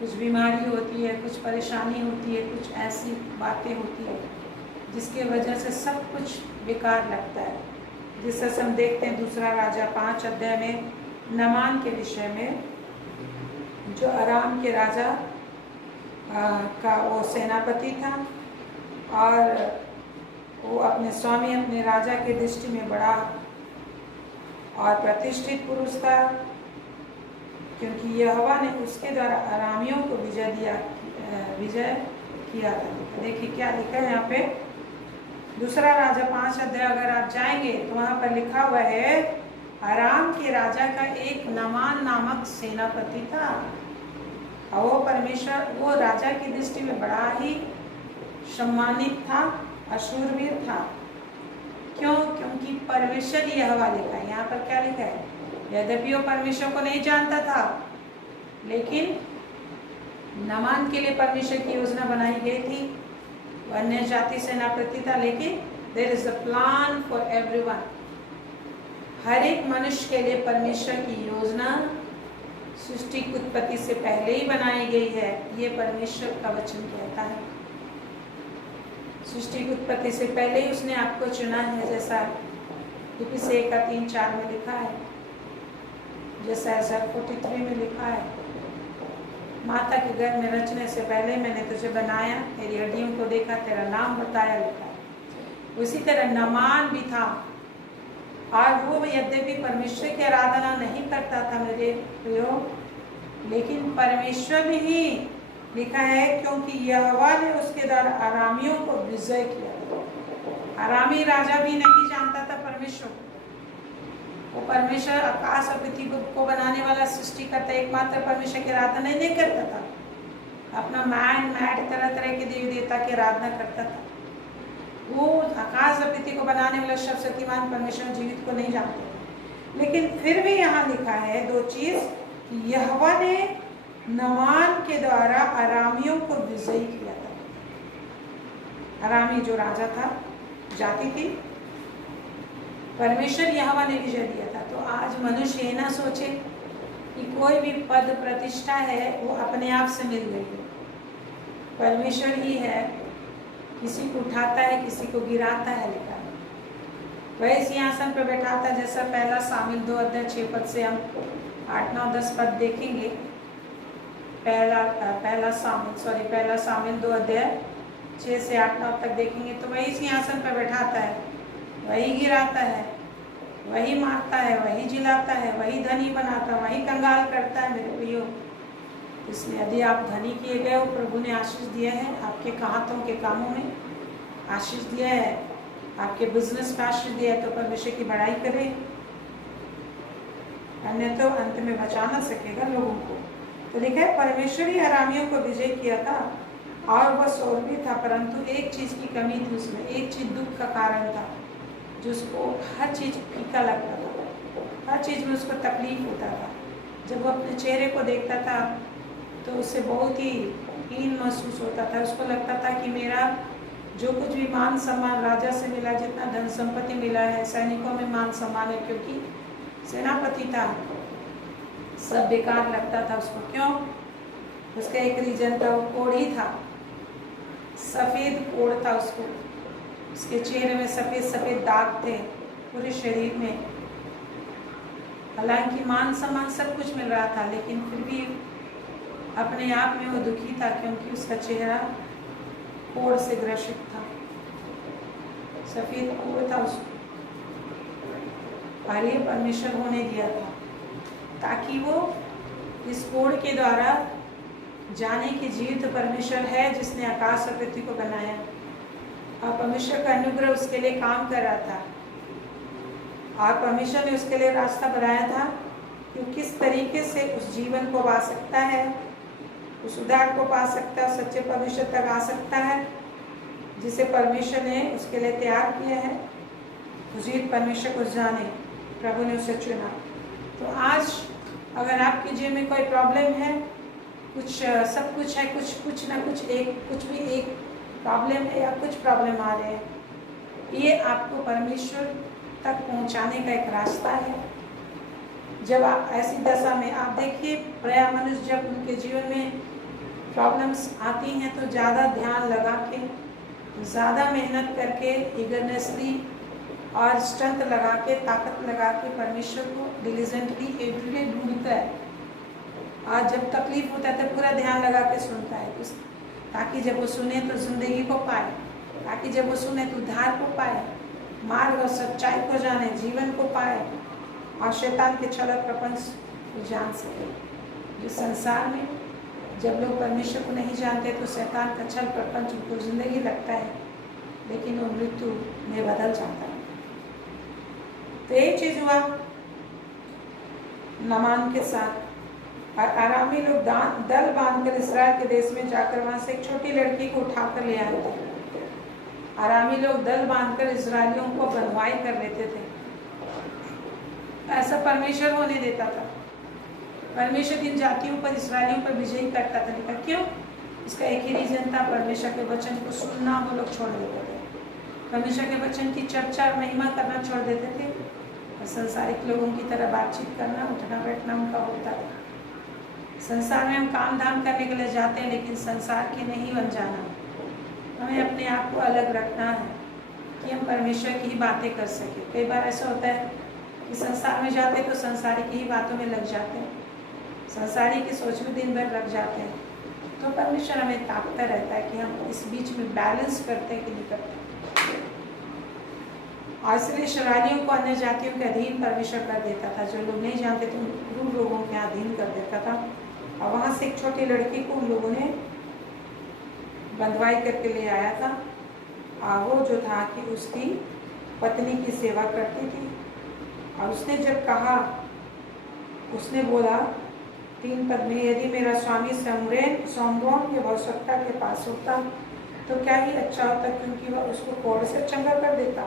कुछ बीमारी होती है, कुछ परेशानी होती है, कुछ ऐसी बातें होती है जिसके वजह से सब कुछ बेकार लगता है। जिस तरह से हम देखते हैं दूसरा राजा 5 अध्याय में नामान के विषय में, जो अराम के राजा का वो सेनापति था, और वो अपने स्वामी अपने राजा के दृष्टि में बड़ा और प्रतिष्ठित पुरुष था, क्योंकि यहोवा ने उसके द्वारा अरामियों को विजय किया था। देखिए क्या लिखा है यहाँ पे, दूसरा राजा 5 अध्याय अगर आप जाएंगे तो वहाँ पर लिखा हुआ है, अराम के राजा का एक नामान नामक सेनापति था, और वो परमेश्वर वो राजा की दृष्टि में बड़ा ही सम्मानित था, अशूरवीर था। क्यों? क्योंकि परमेश्वर यहोवा लिखा है। यहाँ पर क्या लिखा है? यद्यपि वो परमेश्वर को नहीं जानता था, लेकिन नामान के लिए परमेश्वर की योजना बनाई गई थी। वो अन्य जाति सेनापति था, लेकिन there is a plan for everyone. हर एक मनुष्य के लिए परमेश्वर की योजना सृष्टि की उत्पत्ति से पहले ही बनाई गई है। ये परमेश्वर का वचन कहता है। सृष्टि की उत्पत्ति से पहले ही उसने आपको चुना है, जैसा इफिसियों 1:3-4 में लिखा है, जैसा Isaiah 43 में लिखा है, माता के गर्भ में रचने से पहले मैंने तुझे बनाया, तेरी हड्डियों को देखा, तेरा नाम बताया, लिखा है। उसी तरह नामान भी था, और वो यद्यपि परमेश्वर की आराधना नहीं करता था मेरे प्रियो, लेकिन परमेश्वर ने ही लिखा है, क्योंकि यहोवा ने उसके द्वारा अरामियों को विजय किया। अरामी राजा भी नहीं जानता था परमेश्वर को। वो परमेश्वर आकाश और पृथ्वी को बनाने वाला सृष्टिकर्ता एकमात्र परमेश्वर की आराधना नहीं करता था। अपना मैट तरह तरह के देवी देवता की आराधना करता था। वो आकाश और पृथ्वी को बनाने वाला सर्वशक्तिमान परमेश्वर जीवित को नहीं जानते। लेकिन फिर भी यहाँ लिखा है दो चीज, कि यहोवा ने नमान के द्वारा अरामियों को विजयी किया था। अरामी जो राजा था, जाति थी, परमेश्वर यहोवा ने विजय दिया था। तो आज मनुष्य ये ना सोचे कि कोई भी पद प्रतिष्ठा है वो अपने आप से मिल गई है। परमेश्वर ही है, किसी को उठाता है, किसी को गिराता है। लिखा है वही सिंहासन पर बैठाता, जैसा पहला शामिल 2 अध्याय 6 पद से हम 8, 9, 10 पद देखेंगे। पहला शामिल 2 अध्याय 6 से 8, 9 तक देखेंगे। तो वही सिंहासन पर बैठाता है, वही गिराता है, वही मारता है, वही जिलाता है, वही धनी बनाता है, वही कंगाल करता है। मेरे प्रियो, इसलिए यदि आप धनी किए गए हो, प्रभु ने आशीष दिया है, आपके हाथों के कामों में आशीष दिया है, आपके बिजनेस में आशीष दिया है, तो परमेश्वर की बड़ाई करें, अन्य तो अंत में बचा ना सकेगा लोगों को। तो लिखा है परमेश्वर ही अरामियों को विजय किया था, और वह शौर भी था, परंतु एक चीज की कमी थी उसमें। एक चीज दुख का कारण था, जो उसको हर चीज फीका लगता था, हर चीज में उसको तकलीफ होता था। जब वो अपने चेहरे को देखता था तो उसे बहुत ही हीन महसूस होता था। उसको लगता था कि मेरा जो कुछ भी मान सम्मान राजा से मिला, जितना धन संपत्ति मिला है, सैनिकों में मान सम्मान है, क्योंकि सेनापति था, सब बेकार लगता था उसको। क्यों? उसका एक रीजन था, वो कोढ़ी था, सफ़ेद कोढ़ था उसको, उसके चेहरे में सफ़ेद सफ़ेद दाग थे पूरे शरीर में। हालांकि मान सम्मान सब कुछ मिल रहा था, लेकिन फिर भी अपने आप में वो दुखी था, क्योंकि उसका चेहरा कोढ़ से ग्रसित था, सफ़ेद कोढ़ था उसको। और ये परमेश्वर होने दिया था ताकि वो इस कोढ़ के द्वारा जाने की जीवित परमेश्वर है, जिसने आकाश और पृथ्वी को बनाया, और परमेश्वर का अनुग्रह उसके लिए काम कर रहा था। और परमेश्वर ने उसके लिए रास्ता बनाया था कि किस तरीके से उस जीवन को पा सकता है, उस उद्धार को पा सकता है, सच्चे परमेश्वर तक आ सकता है, जिसे परमेश्वर ने उसके लिए तैयार किया है। उस जीवित परमेश्वर को जाने प्रभु ने उसे चुना। तो आज अगर आपके जीवन में कोई प्रॉब्लम है, कुछ सब कुछ है, कुछ ना कुछ कुछ भी एक प्रॉब्लम है या कुछ प्रॉब्लम आ रहे हैं, ये आपको परमेश्वर तक पहुंचाने का एक रास्ता है। जब आप ऐसी दशा में, आप देखिए प्रायः मनुष्य जब उनके जीवन में प्रॉब्लम्स आती हैं तो ज़्यादा ध्यान लगा के, ज़्यादा मेहनत करके, इगरनेसली और स्ट्रेंथ लगा के, ताकत लगा के परमेश्वर को डिलीजेंटली एवरीडे ढूंढता है। और जब तकलीफ होता है तो पूरा ध्यान लगा के सुनता है, ताकि जब वो सुने तो जिंदगी को पाए, ताकि जब वो सुने तो उद्धार को पाए, मार्ग और सच्चाई को जाने, जीवन को पाए, और शैतान के छल और प्रपंच को जान सके। जो संसार में जब लोग परमेश्वर को नहीं जानते तो शैतान का छल प्रपंच उनको जिंदगी लगता है, लेकिन वो मृत्यु में बदल जाता है। तो ये चीज हुआ नामान के साथ। और अरामी लोग दल बांधकर इस्राएल के देश में जाकर वहां से एक छोटी लड़की को उठाकर ले आए थे। अरामी लोग दल बांधकर इस्राएलियों को बंधुआई कर लेते थे। ऐसा परमेश्वर होने देता था। परमेश्वर इन जातियों पर, इस्राएलियों पर विजयी करता था। लेकिन क्यों? इसका एक ही रीजन था, परमेश्वर के वचन को सुनना वो लोग छोड़ देते थे। परमेश्वर के वचन की चर्चा और महिमा करना छोड़ देते थे, और संसारिक लोगों की तरह बातचीत करना, उठना बैठना उनका होता था। संसार में हम काम धाम करने के लिए जाते हैं, लेकिन संसार के नहीं बन जाना। हमें अपने आप को अलग रखना है कि हम परमेश्वर की ही बातें कर सकें। कई बार ऐसा होता है कि संसार में जाते तो संसारी की ही बातों में लग जाते हैं, संसारी की सोच में दिन भर लग जाते हैं। तो परमेश्वर हमें ताकता रहता है कि हम इस बीच में बैलेंस करते हैं कि नहीं करते। और इसलिए इस्राएलियों को अन्य जातियों के अधीन परमेश्वर कर देता था। जो लोग नहीं जानते थे उन लोगों के अधीन कर देता था, और वहाँ से एक छोटी लड़की को उन लोगों ने बंधवाई करके ले आया था। और वो जो था कि उसकी पत्नी की सेवा करती थी। और उसने जब कहा, उसने बोला 3 पद में, यदि मेरा स्वामी सोमरोन की आवश्यकता के पास होता तो क्या ही अच्छा होता, क्योंकि वह उसको कोड़ से चंगा कर देता।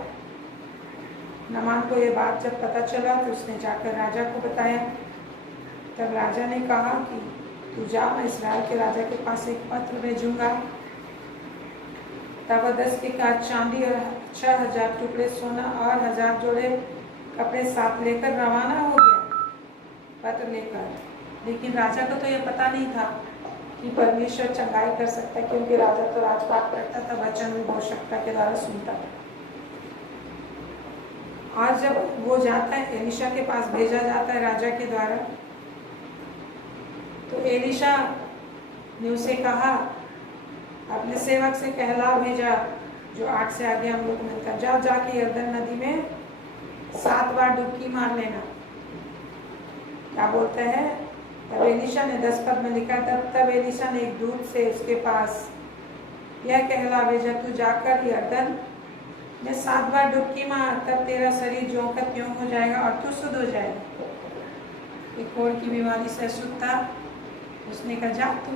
नामान को ये बात जब पता चला तो उसने जाकर राजा को बताया। तब राजा ने कहा कि तू जा, मैं इस्राएल के राजा के पास एक पत्र भेजूंगा। तब 10 किकार चांदी और 6000 टुकड़े सोना और 1000 जोड़े कपड़े साथ लेकर रवाना हो गया पत्र लेकर। लेकिन राजा को तो यह पता नहीं था कि परमेश्वर चंगाई कर सकता है, क्योंकि राजा तो राजपाट करता था, वचन भी भविष्यवक्ता के द्वारा सुनता था। आज जब वो जाता है, एलिशा के पास भेजा जाता है राजा के द्वारा, तो एलिशा ने उसे कहा, अपने सेवक से कहला भेजा, जो 8 से आगे हम लोग मिलता है, जाओ जाके यरदन नदी में 7 बार डुबकी मार लेना। क्या बोलते हैं? तब एलिशा ने 10 पद में लिखा, तब एलिशा ने एक दूत से उसके पास यह कहला भेजा, तू जाकर यरदन में 7 बार डुबकी मार, तब तेरा शरीर ज्यों का त्यों हो जाएगा और तू शुद्ध हो जाएगा। एक कोढ़ की बीमारी से अशुद्ध था, उसने कहा जा तू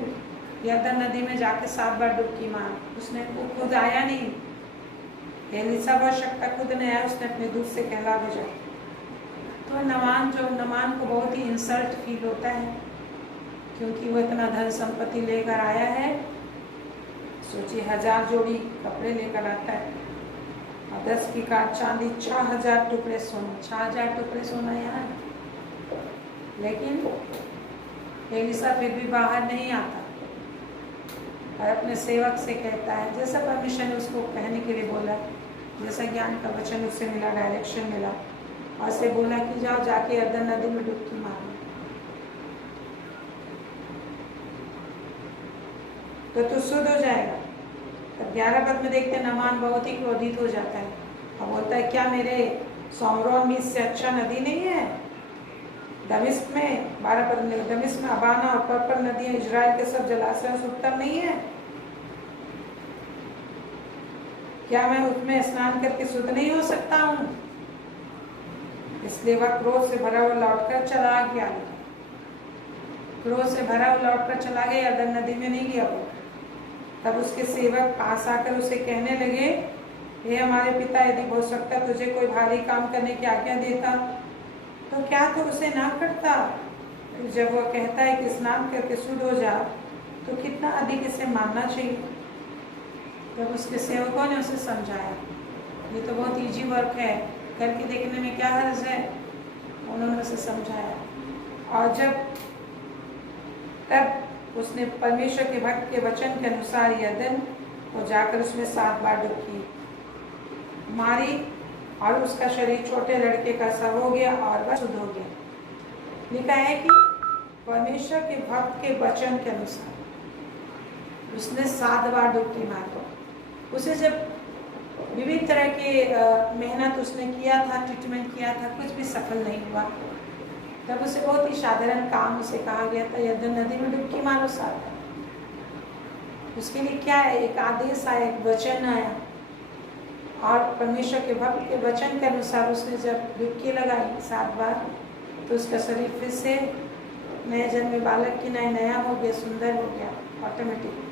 यरदन नदी में जाके 7 बार डुबकी मार। उसने वो खुद आया नहीं, एलिशा आवश्यकता खुद नहीं आया, उसने अपने दूत से कहला भेजा। तो नमान को बहुत ही इंसल्ट फील होता है, क्योंकि वो इतना धन संपत्ति लेकर आया है। सोचिए 1000 जोड़ी कपड़े लेकर आता है और 10 किकार चांदी, 6000 टुकड़े सोना, 6000 टुकड़े सोना यहाँ है। लेकिन एलिशा फिर भी बाहर नहीं आता और अपने सेवक से कहता है, जैसा परमिशन ने उसको कहने के लिए बोला, जैसा ज्ञान का वचन उससे मिला, डायरेक्शन मिला, और से बोला कि जाओ जाके यरदन नदी में डुबकी मारो, तो तू शुद्ध हो जाएगा। तब 11 पद में देखते नामान बहुत ही क्रोधित हो जाता है और बोलता है, क्या मेरे सोमरोन में इससे अच्छा नदी नहीं है? दमिश्क में 12 पद में, दमिश्क में अबाना और पर्पल नदियां इजराइल के सब जलाशयों से उत्तम नहीं है? क्या मैं उसमें स्नान करके शुद्ध नहीं हो सकता हूँ? इसलिए वह क्रोध से भरा हुआ लौटकर चला गया। क्रोध से भरा हुआ लौटकर चला गया, यरदन नदी में नहीं गया वो। तब उसके सेवक पास आकर उसे कहने लगे, हे हमारे पिता, यदि हो सकता तुझे कोई भारी काम करने की आज्ञा देता तो क्या तू उसे ना करता? तो जब वह कहता है कि स्नान करके शुद्ध हो जा, तो कितना अधिक इसे मानना चाहिए। तब उसके सेवकों ने उसे समझाया, ये तो बहुत इजी वर्क है, करके देखने में क्या हर्ज है। उन्होंने उसे समझाया और तब उसने परमेश्वर के भक्त के वचन के अनुसार यरदन को जाकर उसमें 7 बार डुबकी मारी और उसका शरीर छोटे लड़के का सा हो गया और वह शुद्ध हो गया। लिखा है कि परमेश्वर के भक्त के वचन के अनुसार उसने 7 बार डुबकी मारी। उसे जब विभिन्न तरह के मेहनत उसने किया था, ट्रीटमेंट किया था, कुछ भी सफल नहीं हुआ, तब उसे बहुत ही साधारण काम उसे कहा गया था, यरदन नदी में डुबकी मारो 7 बार। उसके लिए क्या है? एक आदेश आया, एक वचन आया और परमेश्वर के भक्त के वचन के अनुसार उसने जब डुबकी लगाई 7 बार, तो उसका शरीर फिर से नए जन्मे बालक की नया हो गया, सुंदर हो गया ऑटोमेटिक।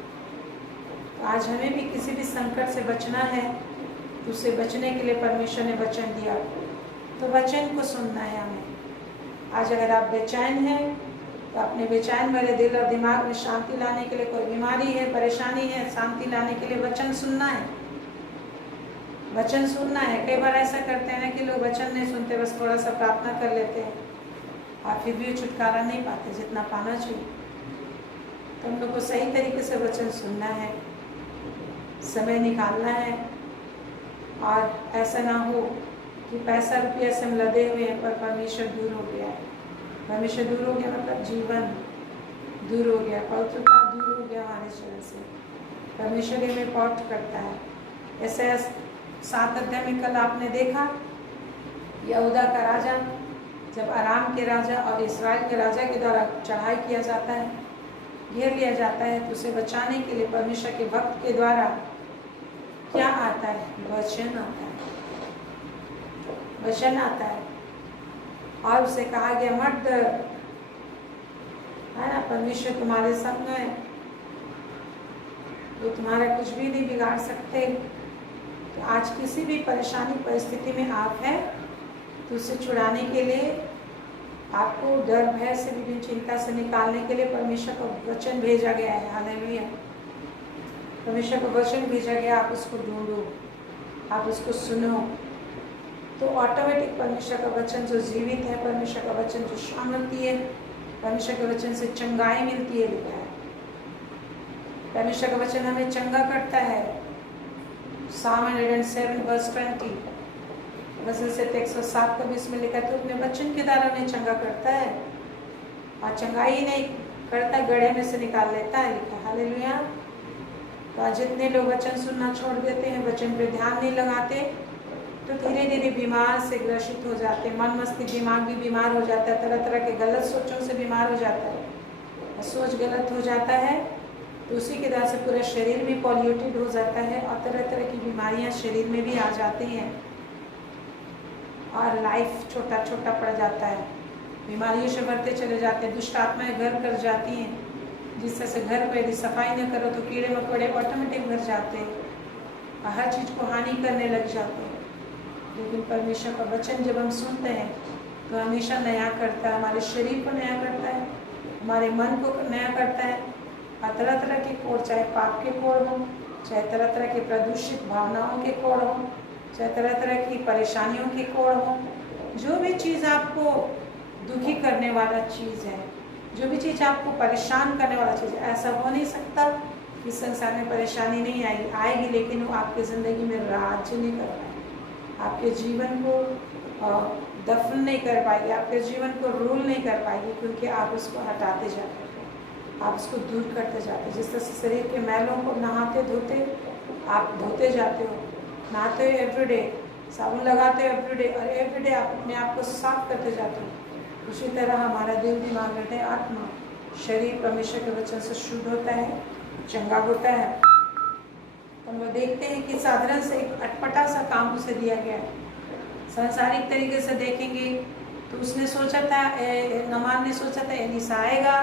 तो आज हमें भी किसी भी संकट से बचना है, तो उससे बचने के लिए परमेश्वर ने वचन दिया, तो वचन को सुनना है हमें। आज अगर आप बेचैन हैं तो अपने बेचैन भरे दिल और दिमाग में शांति लाने के लिए, कोई बीमारी है, परेशानी है, शांति लाने के लिए वचन सुनना है। वचन सुनना है। कई बार ऐसा करते हैं ना कि लोग वचन नहीं सुनते, बस थोड़ा सा प्रार्थना कर लेते हैं और फिर भी छुटकारा नहीं पाते जितना पाना चाहिए। तो हम लोग को सही तरीके से वचन सुनना है, समय निकालना है और ऐसा ना हो कि पैसा रुपया से हम लदे हुए हैं पर परमेश्वर दूर हो गया है। परमेश्वर दूर हो गया मतलब जीवन दूर हो गया, पवित्रता दूर हो गया हमारे शरीर से। परमेश्वर ये में पॉट करता है। ऐसे 7 अध्याय में कल आपने देखा यहूदा का राजा, जब आराम के राजा और इस्राएल के राजा के द्वारा चढ़ाई किया जाता है घेर लिया जाता है, तो उसे बचाने के लिए परमेश्वर के भक्त के द्वारा क्या आता है? वचन आता है, वचन आता है। और उसे कहा गया मत डर, है ना, परमेश्वर तुम्हारे संग है, वो तुम्हारा कुछ भी नहीं बिगाड़ सकते। तो आज किसी भी परेशानी परिस्थिति में आप हैं, तो उसे छुड़ाने के लिए, आपको डर भय से, विभिन्न चिंता से निकालने के लिए परमेश्वर का वचन भेजा गया है। हालेलुया, परमेश्वर का वचन भेजा गया। आप उसको ढूंढो, आप उसको सुनो, तो ऑटोमेटिक परमेश्वर का वचन जो जीवित है, परमेश्वर का वचन जो शांति है, परमेश्वर के वचन से चंगाई मिलती है। लिखा है परमेश्वर का वचन हमें चंगा करता है। Psalm 107 verse 20 वचन से 107 का 20 में लिखा है, तो अपने वचन के द्वारा उन्हें चंगा करता है, और चंगाई ही नहीं करता, गड्ढे में से निकाल लेता है। लिखा हालेलुया। तो आज जितने लोग वचन सुनना छोड़ देते हैं, वचन पे ध्यान नहीं लगाते, तो धीरे धीरे बीमार से ग्रसित हो जाते हैं। मन मस्तिष्क दिमाग भी बीमार हो जाता है, तरह तरह के गलत सोचों से बीमार हो जाता है, और सोच गलत हो जाता है तो उसी के द्वारा से पूरा शरीर भी पॉल्यूटेड हो जाता है, और तरह तरह की बीमारियां शरीर में भी आ जाती हैं, और लाइफ छोटा छोटा पड़ जाता है, बीमारियों से बढ़ते चले जाते हैं, दुष्ट आत्माएं घर कर जाती हैं, जिस तरह से घर पर यदि सफाई न करो तो कीड़े मकोड़े ऑटोमेटिक भर जाते हैं, और हर चीज़ को हानि करने लग जाते हैं। लेकिन परमेश्वर का वचन जब हम सुनते हैं तो हमेशा नया करता है, हमारे शरीर को नया करता है, हमारे मन को नया करता है, और तरह तरह के कोड़, चाहे पाप के कोड़ हों, चाहे तरह तरह के प्रदूषित भावनाओं के कोड़ हों, चाहे तरह तरह की परेशानियों के कोड़ हों, जो भी चीज़ आपको दुखी करने वाला चीज़ है, जो भी चीज़ आपको परेशान करने वाला चीज़ है, ऐसा हो नहीं सकता कि संसार में परेशानी नहीं आएगी, लेकिन वो आपकी ज़िंदगी में राज्य नहीं कर पाएगी, आपके जीवन को दफन नहीं कर पाएगी, आपके जीवन को रूल नहीं कर पाएगी, क्योंकि आप उसको हटाते जाते हो, आप उसको दूर करते जाते हो। जिस तरह से शरीर के मैलों को नहाते धोते आप धोते जाते हो, नहाते हो एवरीडे, साबुन लगाते हो एवरीडे, और एवरीडे आप अपने आप को साफ करते जाते हो। उसी तरह हमारा दिल, दिमाग, हृदय, आत्मा, शरीर परमेश्वर के वचन से शुद्ध होता है, चंगा होता है। और वो देखते हैं कि साधारण से एक अटपटा सा काम उसे दिया गया है। सांसारिक तरीके से देखेंगे तो उसने सोचा था, नमान ने सोचा था एलिसा आएगा,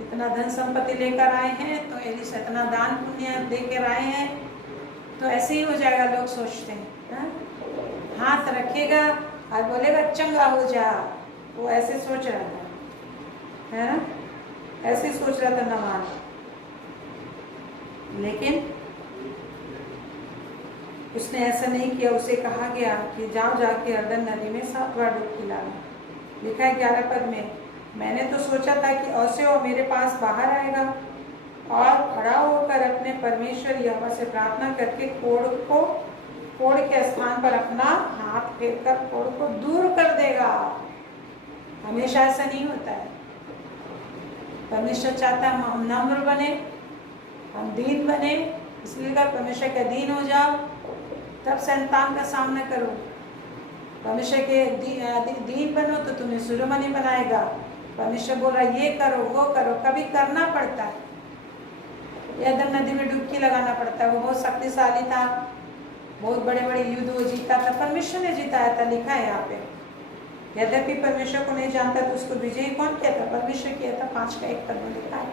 इतना धन संपत्ति लेकर आए हैं, तो एलिसा इतना दान पुण्य देकर आए हैं, तो ऐसे ही हो जाएगा, लोग सोचते हैं। हाथ रखेगा और बोलेगा चंगा हो जा, वो ऐसे सोच रहा था, है ना, ऐसे सोच रहा था नमान। लेकिन उसने ऐसा नहीं किया। उसे कहा गया कि जाओ जाके अर्दन नदी में 7 बार डुबकी लाना। लिखा है 11 पद में, मैंने तो सोचा था कि औसे मेरे पास बाहर आएगा और खड़ा होकर अपने परमेश्वर यहोवा से प्रार्थना करके कोड़ के स्थान पर अपना हाथ फेरकर कोड़ को दूर कर देगा। हमेशा ऐसा नहीं होता है। परमेश्वर चाहता है हम नम्र बने, हम दीन बने, इसलिए कहा परमेश्वर के अधीन हो जाओ, तब संतान का सामना करो। परमेश्वर के दीन बनो तो तुम्हें शिरोमणि बनाएगा। परमेश्वर बोल रहा ये करो वो करो, कभी करना पड़ता है। यदि नदी में डुबकी लगाना पड़ता है। वो बहुत शक्तिशाली था, बहुत बड़े बड़े युद्ध वो जीता था, परमेश्वर ने जिताया था, लिखा है यहाँ पे। यद्यपि परमेश्वर को नहीं जानता तो उसको विजयी कौन किया था? परमेश्वर किया था। 5:1 पद में लिखा है,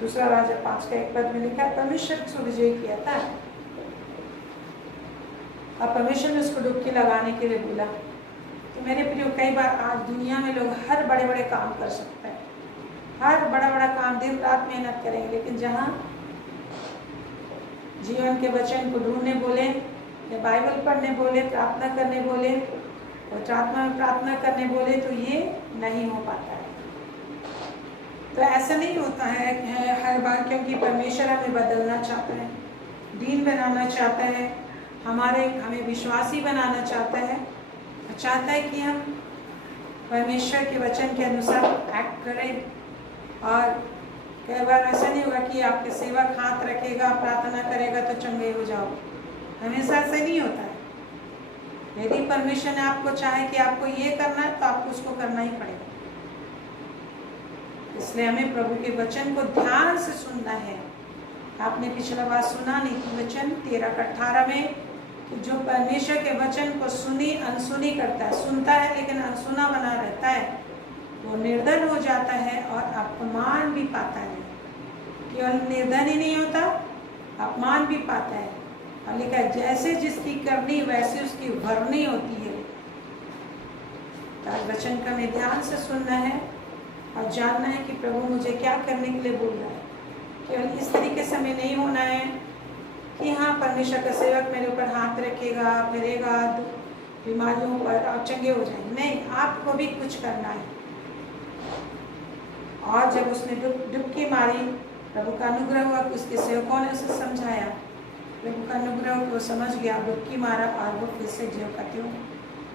दूसरा राजा 5:1 पद में लिखा है, परमेश्वर उसको विजयी किया था। अब परमेश्वर ने उसको डुबकी लगाने के लिए बोला। तो मेरे प्रियो, कई बार आज दुनिया में लोग हर बड़े बड़े काम कर सकते हैं, हर बड़ा बड़ा काम, दिन रात मेहनत करेंगे, लेकिन जहाँ जीवन के वचन को ढूंढने बोले या बाइबल पढ़ने बोले, प्रार्थना करने बोले और आत्मा में प्रार्थना करने बोले, तो ये नहीं हो पाता है। तो ऐसा नहीं होता है हर बार, क्योंकि परमेश्वर हमें बदलना चाहता है, दीन बनाना चाहता है, हमें विश्वासी बनाना चाहता है, चाहता है कि हम परमेश्वर के वचन के अनुसार एक्ट करें। और कई बार ऐसा नहीं होगा कि आपके सेवक हाथ रखेगा, प्रार्थना करेगा तो चंगे हो जाओ, हमेशा ऐसा नहीं होता है। यदि परमेश्वर ने आपको चाहे कि आपको ये करना है तो आपको उसको करना ही पड़ेगा। इसलिए हमें प्रभु के वचन को ध्यान से सुनना है। आपने पिछला बार सुना नीति वचन 13-18 में कि जो परमेश्वर के वचन को सुनी अनसुनी करता है, सुनता है लेकिन अनसुना बना रहता है, वो निर्धन हो जाता है और अपमान भी पाता है। केवल निर्धन ही नहीं होता, अपमान भी पाता है। और लिखा है जैसे जिसकी करनी वैसे उसकी भरनी होती है। तो आज वचन का हमें ध्यान से सुनना है और जानना है कि प्रभु मुझे क्या करने के लिए बोल रहा है। केवल इस तरीके से हमें नहीं होना है कि हाँ परमेश्वर का सेवक मेरे ऊपर हाथ रखेगा, फिरेगा बीमारियों पर और चंगे हो जाएंगे। नहीं, आपको भी कुछ करना है। और जब उसने डुबकी मारी, प्रभु का अनुग्रह हुआ कि उसके सेवकों ने उसे समझाया, प्रभु का अनुग्रह हुआ, वो समझ गया, डुबकी मारा और वो फिर से ज्यों का त्यों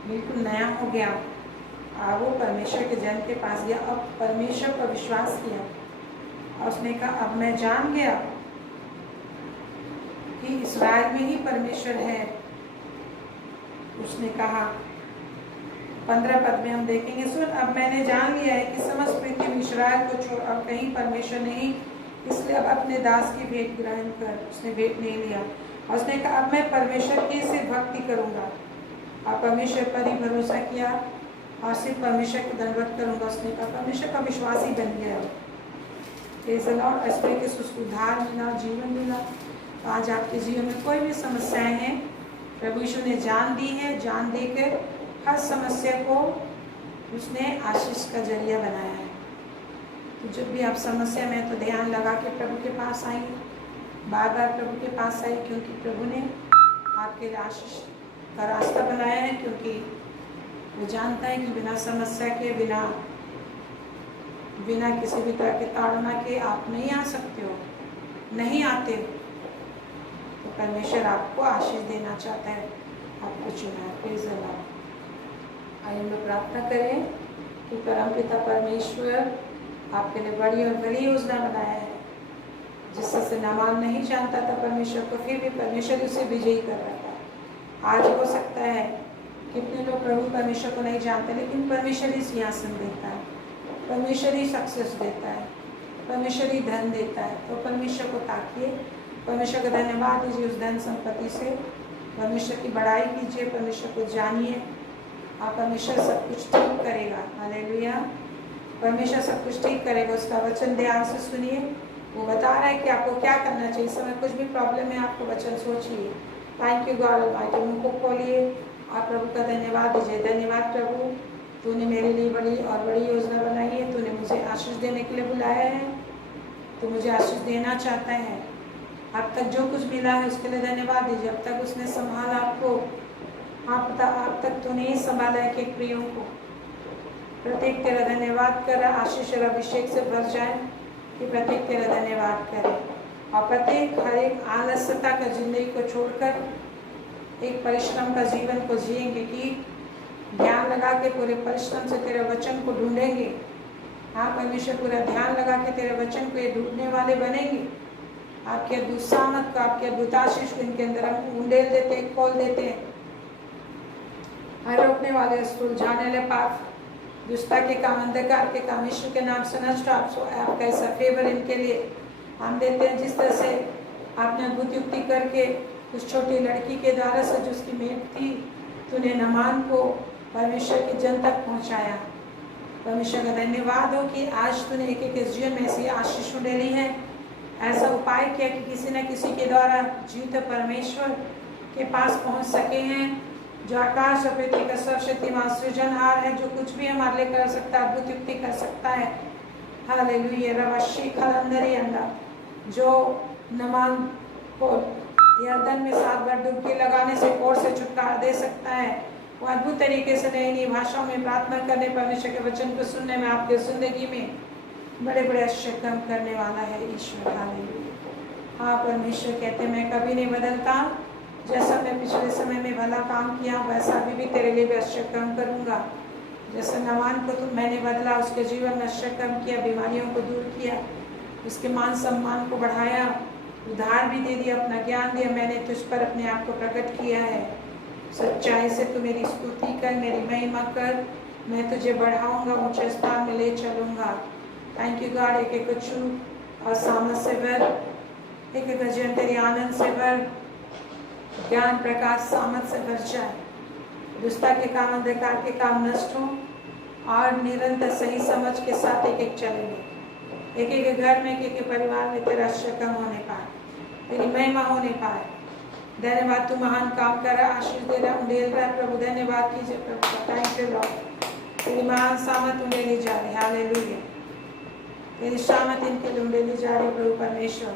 बिल्कुल नया हो गया। और वो परमेश्वर के जन के पास गया, अब परमेश्वर पर विश्वास किया और उसने कहा अब मैं जान गया कि इस्राएल में ही परमेश्वर है। उसने कहा 15 पद में हम देखेंगे, सुन अब मैंने जान लिया है कि समस्त पृथ्वी इस्राएल को छोड़ अब कहीं परमेश्वर नहीं, इसलिए अब अपने दास की भेंट ग्रहण कर। उसने भेंट नहीं लिया और उसने कहा अब मैं परमेश्वर की से भक्ति करूंगा और परमेश्वर पर ही भरोसा किया और सिर्फ परमेश्वर को दंडवत करूंगा। उसने कहा परमेश्वर का विश्वासी बन गया। और ऐसे के सुधार मिला, जीवन मिला। आज आपके जीवन में कोई भी समस्याएं हैं, प्रभु यीशु ने जान दी है, जान देकर हर समस्या को उसने आशीष का जरिया बनाया है। तो जब भी आप समस्या में तो ध्यान लगा के प्रभु के पास आइए, बार बार प्रभु के पास आइए, क्योंकि प्रभु ने आपके लिए आशीष का रास्ता बनाया है। क्योंकि वो जानता है कि बिना समस्या के, बिना किसी भी तरह के ताड़ना के आप नहीं आ सकते हो, नहीं आते हो। तो परमेश्वर आपको आशीष देना चाहता है, आपको चुना है। Praise the Lord. आइए हम लोग प्रार्थना करें कि परमपिता परमेश्वर आपके लिए बड़ी और बड़ी योजना बनाया है, जिससे नामान नहीं जानता था परमेश्वर को, फिर भी परमेश्वर उसे विजयी कर रहा था। आज हो सकता है कितने लोग प्रभु परमेश्वर को नहीं जानते, लेकिन परमेश्वर ही सिंहासन देता है, परमेश्वर ही सक्सेस देता है, परमेश्वर ही धन देता है। तो परमेश्वर को ताकिए, परमेश्वर का धन्यवाद दीजिए उस धन संपत्ति से, परमेश्वर की बड़ाई कीजिए, परमेश्वर को जानिए और परमेश्वर सब कुछ ठीक करेगा। हालेलुया। परमेश्वर सब कुछ ठीक करेगा। उसका वचन ध्यान से सुनिए, वो बता रहा है कि आपको क्या करना चाहिए। इस समय कुछ भी प्रॉब्लम है, आपको वचन सोचिए। Thank you God almighty. मुंह को खोलिए और प्रभु का धन्यवाद दीजिए। धन्यवाद प्रभु, तूने मेरे लिए बड़ी और बड़ी योजना बनाई है, तूने मुझे आशीष देने के लिए बुलाया है, तू मुझे आशीष देना चाहता है। अब तक जो कुछ मिला है उसके लिए धन्यवाद दीजिए। अब तक उसने संभाला आपको, अब तक तूने ही संभाला है कि प्रियों को। प्रत्येक तेरा धन्यवाद कर, आशीष और अभिषेक से भर जाए कि प्रत्येक तेरा धन्यवाद करे और प्रत्येक हर एक आलस्यता का जिंदगी को छोड़कर एक परिश्रम का जीवन को जिएंगे, कि ध्यान लगा के पूरे परिश्रम से तेरे वचन को ढूंढेंगे। हाँ परमेश्वर, पूरा ध्यान लगा के तेरे वचन को ये ढूंढने वाले बनेंगे। आपके अद्भुत सामर्थ को, आपके अद्भुत आशीष को इनके अंदर हम उंडेल देते हैं, खोल देते हैं। हर रोकने वाले, सुलझाने वाले पाप, दुष्टता के काम, अंधकार के काम यीशु के नाम से नष्ट। आपका ऐसा फेवर इनके लिए हम देते हैं। जिस तरह से आपने अद्भुत युक्ति करके उस छोटी लड़की के द्वारा से जो उसकी मेट थी, तूने नामान को परमेश्वर की जन तक पहुंचाया। परमेश्वर का धन्यवाद हो कि आज तूने एक एक जीवन में ऐसी आशीष उड़ेली है, ऐसा उपाय किया कि किसी न किसी के द्वारा जीवित परमेश्वर के पास पहुंच सके हैं, जो आकाश और पृथ्वी का सर्वशक्तिमान सृजनहार है, जो कुछ भी हमारे लिए कर सकता है, अद्भुत युक्ति कर सकता है। हालेलुया। रवशी खलंदरी अंडा, जो नमान को यर्दन में 7 बार डुबकी लगाने से कोर से छुटकारा दे सकता है, वो अद्भुत तरीके से नई नई भाषाओं में प्रार्थना करने, परमेश्वर के वचन को सुनने में, आपके जिंदगी में बड़े बड़े आश्चर्य काम करने वाला है ईश्वर। हालेलुया। हाँ परमेश्वर कहते मैं कभी नहीं बदलता, जैसा मैं पिछले समय में भला काम किया वैसा अभी भी तेरे लिए भी आश्चर्य काम करूँगा। जैसे नामान को तुम मैंने बदला, उसके जीवन में आश्चर्य काम किया, बीमारियों को दूर किया, उसके मान सम्मान को बढ़ाया, उधार भी दे दिया, अपना ज्ञान दिया। मैंने तुझ पर अपने आप को प्रकट किया है। सच्चाई से तू मेरी स्तुति कर, मेरी महिमा कर, मैं तुझे बढ़ाऊंगा, ऊंचे स्थान में ले चलूंगा। थैंक यू गॉड, एक एक को छू और सामर्थ से भर, एक एक जीवन तेरी आनंद से भर, ज्ञान प्रकाश सामर्थ से भर जाए। दुष्टता के काम, अंधकार के काम नष्ट हो और निरंतर सही समझ के साथ एक एक चलेंगे। एक एक घर में, एक एक परिवार में तेरा शकम होने पाए, तेरी महिमा होने पाए। धन्यवाद, तू महान काम कर रहा, आशीष दे रहा, उंडेल रहा है प्रभु। धन्यवाद कीजिए प्रभु, थैंक यू लॉर्ड। तेरी महान सामत उंडेली जा रही, हालेलुया। तेरी सामत इनके लिए उंडेली जा रही प्रभु परमेश्वर,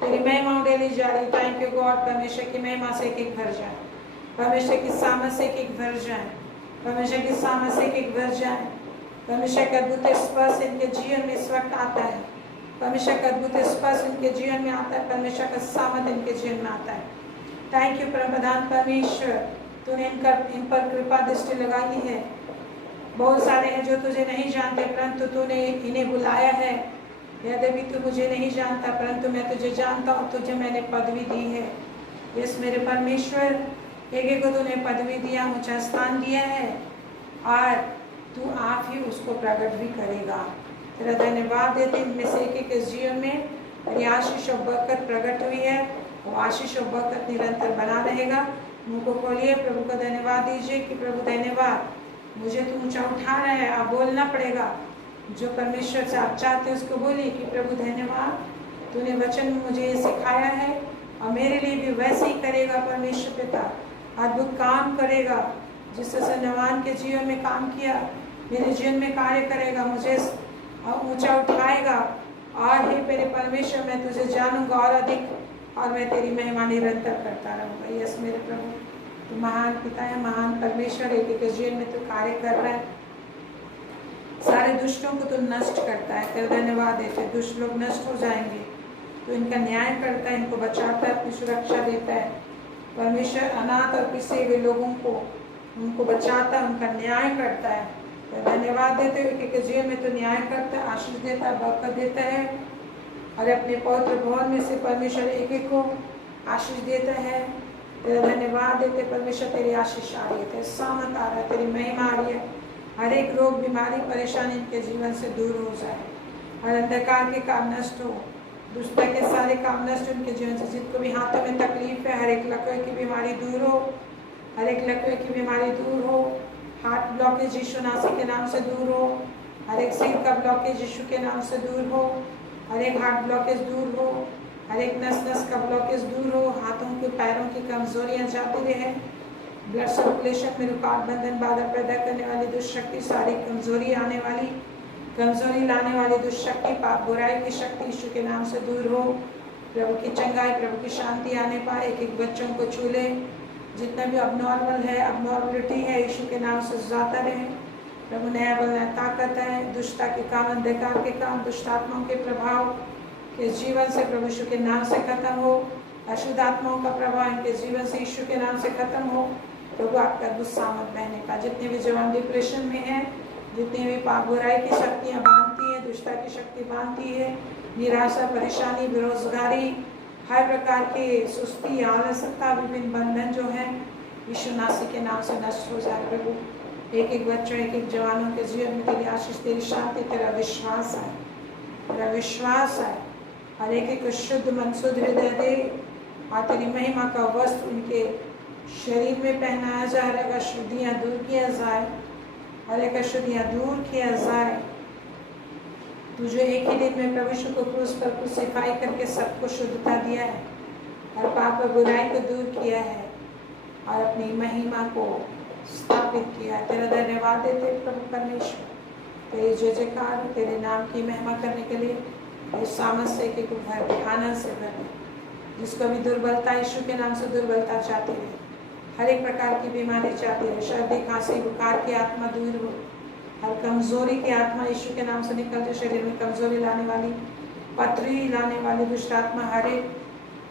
तेरी महिमा उंडेली जा रही। थैंक यू गॉड, परमेश्वर की महिमा से एक एक भर जाए, परमेश्वर की सामत से एक एक भर जाए, परमेश्वर की सामत से एक एक भर जाए। परमेश्वर का अद्भुत स्पर्श इनके जीवन में इस वक्त आता है, परमेश्वर का अद्भुत स्पर्श इनके जीवन में आता है, परमेश्वर का सामत इनके जीवन में आता है। थैंक यू प्रधान परमेश्वर, तूने इन पर कृपा दृष्टि लगाई है। बहुत सारे हैं जो तुझे नहीं जानते, परंतु तूने इन्हें बुलाया है। यद्यपि तू मुझे नहीं जानता, परंतु मैं तुझे जानता हूँ, तुझे मैंने पदवी दी है। यस मेरे परमेश्वर, एक एक को तूने पदवी दिया, ऊंचा स्थान दिया है और तू आप ही उसको प्रकट भी करेगा। तेरा धन्यवाद देते, इनमें से एक एक जीवन में तेरी आशीष और बरकत प्रकट हुई है, वो आशीष और बरकत निरंतर बना रहेगा। मुँह को खोलिए, प्रभु का धन्यवाद दीजिए कि प्रभु धन्यवाद, मुझे तू ऊंचा उठा रहा है। आप बोलना पड़ेगा, जो परमेश्वर से आप चाहते हैं उसको बोलिए कि प्रभु धन्यवाद, तूने वचन में मुझे ये सिखाया है और मेरे लिए भी वैसे ही करेगा। परमेश्वर पिता अद्भुत काम करेगा, जिस तरह नवान के जीवन में काम किया, मेरे जीवन में कार्य करेगा, मुझे ऊंचा उठाएगा। और हे मेरे परमेश्वर, मैं तुझे जानूंगा और अधिक, और मैं तेरी महिमा निरंतर करता रहूँगा। यस मेरे प्रभु, तू महान पिता है, महान परमेश्वर, एक एक जीवन में तू कार्य कर रहा है। सारे दुष्टों को तो नष्ट करता है, तेरा धन्यवाद देते। दुष्ट लोग नष्ट हो जाएंगे, तो इनका न्याय करता है, इनको बचाता है, अपनी सुरक्षा देता है। परमेश्वर अनाथ और पिसे हुए लोगों को उनको बचाता है, उनका न्याय करता है। तो धन्यवाद देते हुए कि जीवन में तो न्याय करता है, आशीष देता है, बरकत देता है और अपने पवित्र भवन में से परमेश्वर एक एक को आशीष देता है। तेरा धन्यवाद देते परमेश्वर, तेरी आशीष आ रही है, तेरे सामत आ रहा है, तेरी महिमा आ रही है। हर एक रोग, बीमारी, परेशानी इनके जीवन से दूर हो जाए और अंधकार के काम नष्ट हो, दुष्टता के सारे काम नष्ट उनके जीवन से। जिनको भी हाथों में तकलीफ है, हर एक लकवे की बीमारी दूर हो, हर एक लकवे की बीमारी दूर हो। हार्ट ब्लॉकेज यीशु नासी के नाम से दूर हो, हर एक सिर का ब्लॉकेज यीशु के नाम से दूर हो, हर एक हार्ट ब्लॉकेज दूर हो, हर एक नस नस का ब्लॉकेज दूर हो। हाथों के पैरों की कमजोरियां जाती रहे, ब्लड सर्कुलेशन में रुकावट, बंधन, बाधा पैदा करने वाली दुष्शक्ति, सारी कमजोरी आने वाली, कमजोरी लाने वाली दुष्शक्ति, पाप बुराई की शक्ति यीशु के नाम से दूर हो। प्रभु की चंगाई, प्रभु की शांति आने पाए। एक एक बच्चों को छू ले, जितना भी अबनॉर्मल है, अबनॉर्मलिटी है, यीशु के नाम से जाता रहे। प्रभु नया बल, नया ताकत है। दुष्टता के काम, अंधकार के काम, दुष्ट आत्माओं के प्रभाव के जीवन से प्रभु यीशु के नाम से खत्म हो। अशुद्ध आत्माओं का प्रभाव इनके जीवन से यीशु के नाम से खत्म हो। प्रभु आपका अद्भुत सामर्थ बहने का, जितने भी जवान डिप्रेशन में हैं, जितनी भी पाप बुराई की शक्तियाँ बांधती हैं, दुष्टता की शक्ति बांधती है, निराशा, परेशानी, बेरोजगारी, हर प्रकार की सुस्ती, आलसता, विभिन्न बंधन जो है यीशु नासी के नाम से नष्ट हो जाए। प्रभु एक एक बच्चों, एक एक जवानों के जीवन में तेरी आशीष, तेरी शांति, तेरा विश्वास है, तेरा विश्वास है। और एक एक शुद्ध मन, शुद्ध हृदय दे और तेरी महिमा का वस्त्र उनके शरीर में पहनाया जाए। हर एक अशुद्धियाँ दूर किया जाए, हर एक अशुद्धियाँ दूर किया जाए। तुझे एक ही दिन में प्रभु यीशु को क्रूस पर क्रूसिफाई करके सबको शुद्धता दिया है, हर पाप और बुराई को दूर किया है और अपनी महिमा को स्थापित किया है। तेरा धन्यवाद देते प्रभु परमेश्वर, तेरी जय जयकार, तेरे नाम की महिमा करने के लिए इस सामर्थ्य के भर, आनंद से भर। जिसको भी दुर्बलता यीशु के नाम से दुर्बलता चाहती है, हर एक प्रकार की बीमारी चाहती है, सर्दी, खांसी, बुखार की आत्मा दूर हो, हर कमजोरी की आत्मा यीशु के नाम से निकल जाए। शरीर में कमजोरी लाने वाली, पथरी लाने वाली दुष्ट आत्मा, हर एक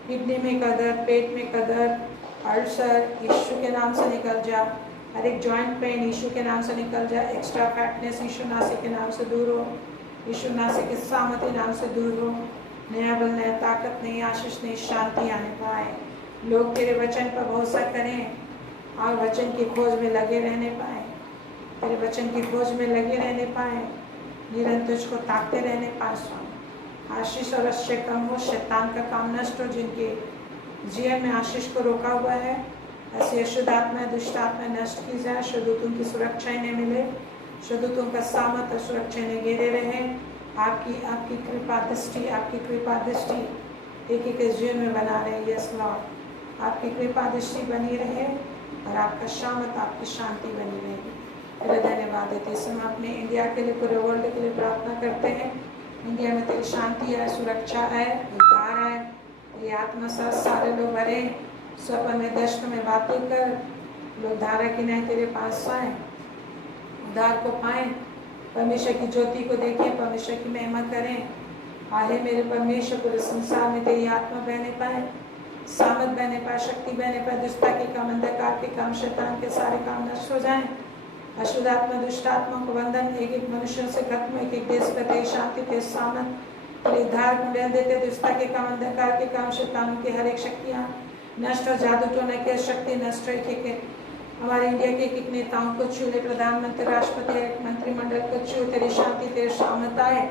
किडनी में का दर्द, पेट में का दर्द, अल्सर यीशु के नाम से निकल जा। हर एक जॉइंट पेन यीशु के नाम से निकल जा। एक्स्ट्रा फैटनेस यीशु नासी के नाम से दूर हो, यीशु नासी के सामर्थ्य नाम से दूर हो। नया बल, नया ताकत, नई आशीष, नई शांति आने पाए। लोग तेरे वचन पर भरोसा करें और वचन की खोज में लगे रहने पाए, तेरे वचन की खोज में लगे रहने पाए। निरंतर तुझको ताकते रहने पाए स्वामी। आशीष और आश्चर्य कम हो, शैतान का काम नष्ट हो, जिनके जीवन में आशीष को रोका हुआ है ऐसी अशुद्ध आत्मा दुष्ट आत्मा नष्ट की जाए। शुद्धूतों की सुरक्षा इन्हें मिले, शुद्धूतों का सामर्थ और सुरक्षा इन्हें घेरे रहे। आपकी कृपा दृष्टि, आपकी कृपा दृष्टि एक एक जीवन में बना रहे। यस लॉर्ड, आपकी कृपा दृष्टि बनी रहे और आपका सामर्थ, आपकी शांति बनी रहेगी। तेरा धन्यवाद देते इस समय अपने इंडिया के लिए, पूरे वर्ल्ड के लिए प्रार्थना करते हैं। इंडिया में तेरी शांति है, सुरक्षा है, उद्धार है, तेरी आत्मा साथ सारे लोग भरे स्वप्न में दर्शन में बातें कर, लोग धारा की नहीं तेरे पास आए, उद्धार को पाएं, परमेश्वर की ज्योति को देखें, परमेश्वर की महिमा करें। आहे मेरे परमेश्वर, पूरे संसार में तेरी आत्मा बहने पाए, सामर्थ बहने पाए, शक्ति बहने पाए। दुष्टता के काम, अंधकार के काम, शैतान के सारे काम नष्ट हो जाएं। अशुद्ध आत्मा, दुष्ट आत्मा को बंधन एक एक मनुष्यों से खत्म, एक एक देश पर तेरी शांति, तेरी सामर्थ, तेरे उद्धार को मिल देते। दुष्टता के काम, अंधकार के काम, शैतानों की हर एक शक्तियाँ नष्ट हो, जादू टोने की शक्ति नष्ट हो। एक हमारे इंडिया के एक नेताओं को छू ले, प्रधानमंत्री, राष्ट्रपति, मंत्रिमंडल को छू, तेरी शांति, तेरी सामर्थ आए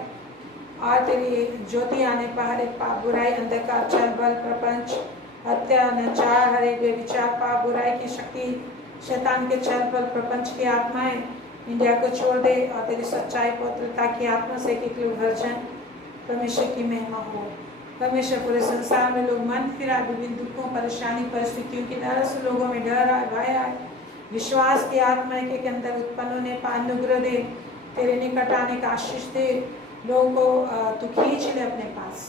और तेरी ज्योति आने पर हर एक पाप, बुराई, अंधकार, छल, बल, प्रपंच, हत्या, अनाचार, हर एक व्यभिचार, पाप, बुराई की शक्ति, शैतान के छल, बल, प्रपंच की आत्माएं इंडिया को छोड़ दे और तेरी सच्चाई, पवित्रता की आत्मा से एक लोग भर जाए। परमेश्वर की महिमा हो। परमेश्वर, पूरे संसार में लोग मन फिरा, विभिन्न दुखों, परेशानी, परिस्थितियों की तरह से लोगों में डर आए, भय आए, विश्वास की आत्मा के अंदर उत्पन्न होने पर अनुग्रह दे, तेरे निकट आने का आशीष दे। लोगों को तू खींच ले अपने पास।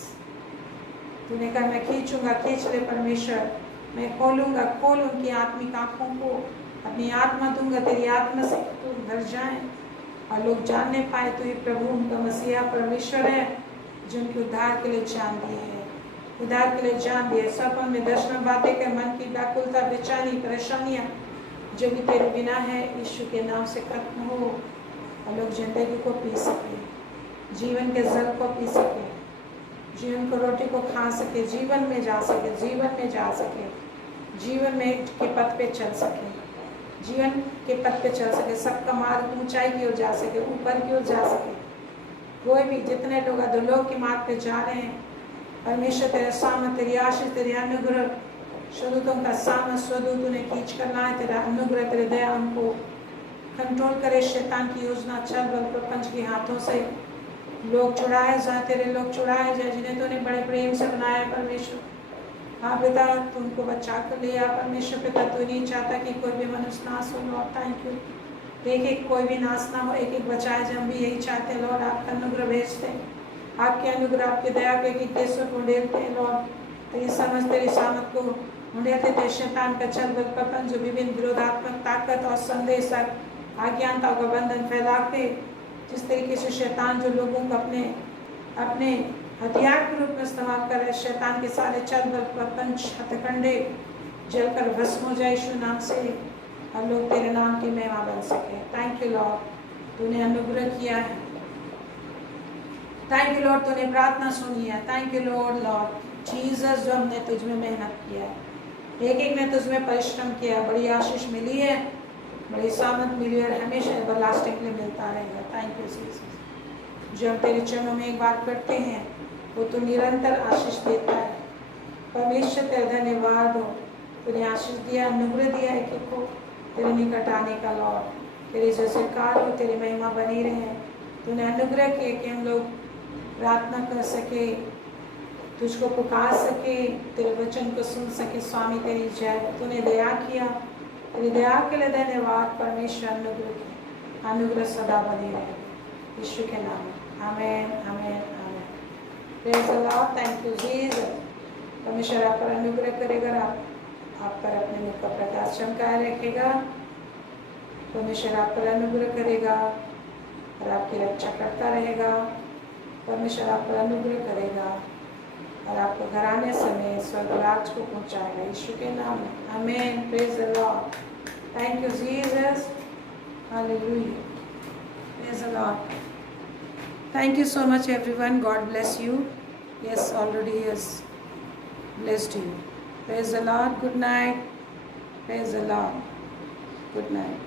तूने कहा मैं खींचूंगा, खींच ले परमेश्वर। मैं खोलूंगा, खोल उनकी आत्मिक आंखों को, अपनी आत्मा दूंगा, तेरी आत्मा से तू भर जाए और लोग जानने पाए तू ही प्रभु, उनका मसीहा परमेश्वर है, जो उनके उद्धार के लिए जान दिए है, उद्धार के लिए जान दिए। स्वप्न में दर्शन बातें कर, मन की व्याकुलता, बेचैनी, परेशानियां जो भी तेरे बिना है, यीशु के नाम से खत्म हो और लोग जिंदगी को पी सके, जीवन के जल को पी सके, जीवन को रोटी को खा सके, जीवन में जा सके, जीवन में जा सके, जीवन में के पथ पे चल सके, जीवन के पथ पे चल सके, सबका मार्ग ऊंचाई की ओर जा सके, ऊपर की ओर जा सके। कोई भी जितने लोग अधोलोक के मार्ग पे जा रहे हैं, परमेश्वर तेरे सामने, तेरी आशीष, तेरी अनुग्रह, स्वदूतों का सामने स्वदूत उन्हें खींच कर लाए, तेरा अनुग्रह, तेरे दया उनको कंट्रोल करे। शैतान की योजना, छल, बल, प्रपंच के हाथों से लोग छुड़ाए जाए, तेरे लोग छुड़ाए जाए, जिन्हें तूने बड़े प्रेम से बनाया परमेश्वर। हाँ पिता, तुमको बचा कर लिया परमेश्वर। पिता, तू नहीं चाहता कि कोई भी मनुष्य नाश हो। लॉर्ड थैंक यू, एक एक कोई भी नाश ना हो, एक एक बचाए जाए। हम भी यही चाहते हैं लॉर्ड, आपका अनुग्रह भेजते हैं, आपके अनुग्रह, आपकी दया को एक एक देशों को ढेलते हैं लॉर्ड। तेरी समझ, तेरी सामत को ढूंढते थे। शैतान का छल, बल, प्रपंच, जो विभिन्न विरोधात्मक ताकत और संदेश, अज्ञानता का बंधन फैला के, जिस तरीके से शैतान जो लोगों को अपने हथियार के रूप में इस्तेमाल कर रहे, शैतान के सारे छल, बल, प्रपंच, हथकंडे जलकर भस्म हो जाए यीशु नाम से, हम लोग तेरे नाम की महिमा बन सके। थैंक यू लॉर्ड, तूने अनुग्रह किया है। थैंक यू लॉर्ड, तूने प्रार्थना सुनी है। Thank you Lord, Lord Jesus, जो हमने तुझ में मेहनत किया है, एक एक ने तुझ में परिश्रम किया है, बड़ी आशीष मिली है, बड़ी सामत मिली है, और हमेशा एवरलास्टिंग के लिए मिलता रहेगा। थैंक यू जीसस, जो हम तेरे चरणों में एक बार करते हैं वो तू निरंतर आशीष देता है। परमेश्वर तेरा धन्यवाद हो, तूने आशीष दिया, अनुग्रह दिया एक एक को तेरे निकट आने का लॉर्ड। तेरे जैसे कार्य हो, तेरी महिमा बनी रहे। तूने अनुग्रह किए कि हम लोग प्रार्थना कर सके, तुझको पुकार सके, तेरे वचन को सुन सके। स्वामी तेरी जय। तूने दया किया, तेरी दया के लिए धन्यवाद परमेश्वर। अनुग्रह की अनुग्रह सदा बनी रहे यीशु के नाम में। आमेन, आमेन, आमेन। Praise the Lord. Thank you Jesus. परमेश्वर आप पर अनुग्रह करेगा, आप पर अपने मुख का प्रकाश चमकाए रखेगा। परमेश्वर आप पर अनुग्रह करेगा और आपकी रक्षा करता रहेगा। परमेश्वर आप पर अनुग्रह करेगा और आपको घराने समेत स्वर्ग राज को पहुंचाएगा यीशु के नाम में। आमेन। Praise the Lord. Thank you Jesus. Hallelujah. Praise the Lord. Thank you so much everyone. God bless you. Yes, already He has blessed you. Praise the Lord. Good night. Praise the Lord. Good night.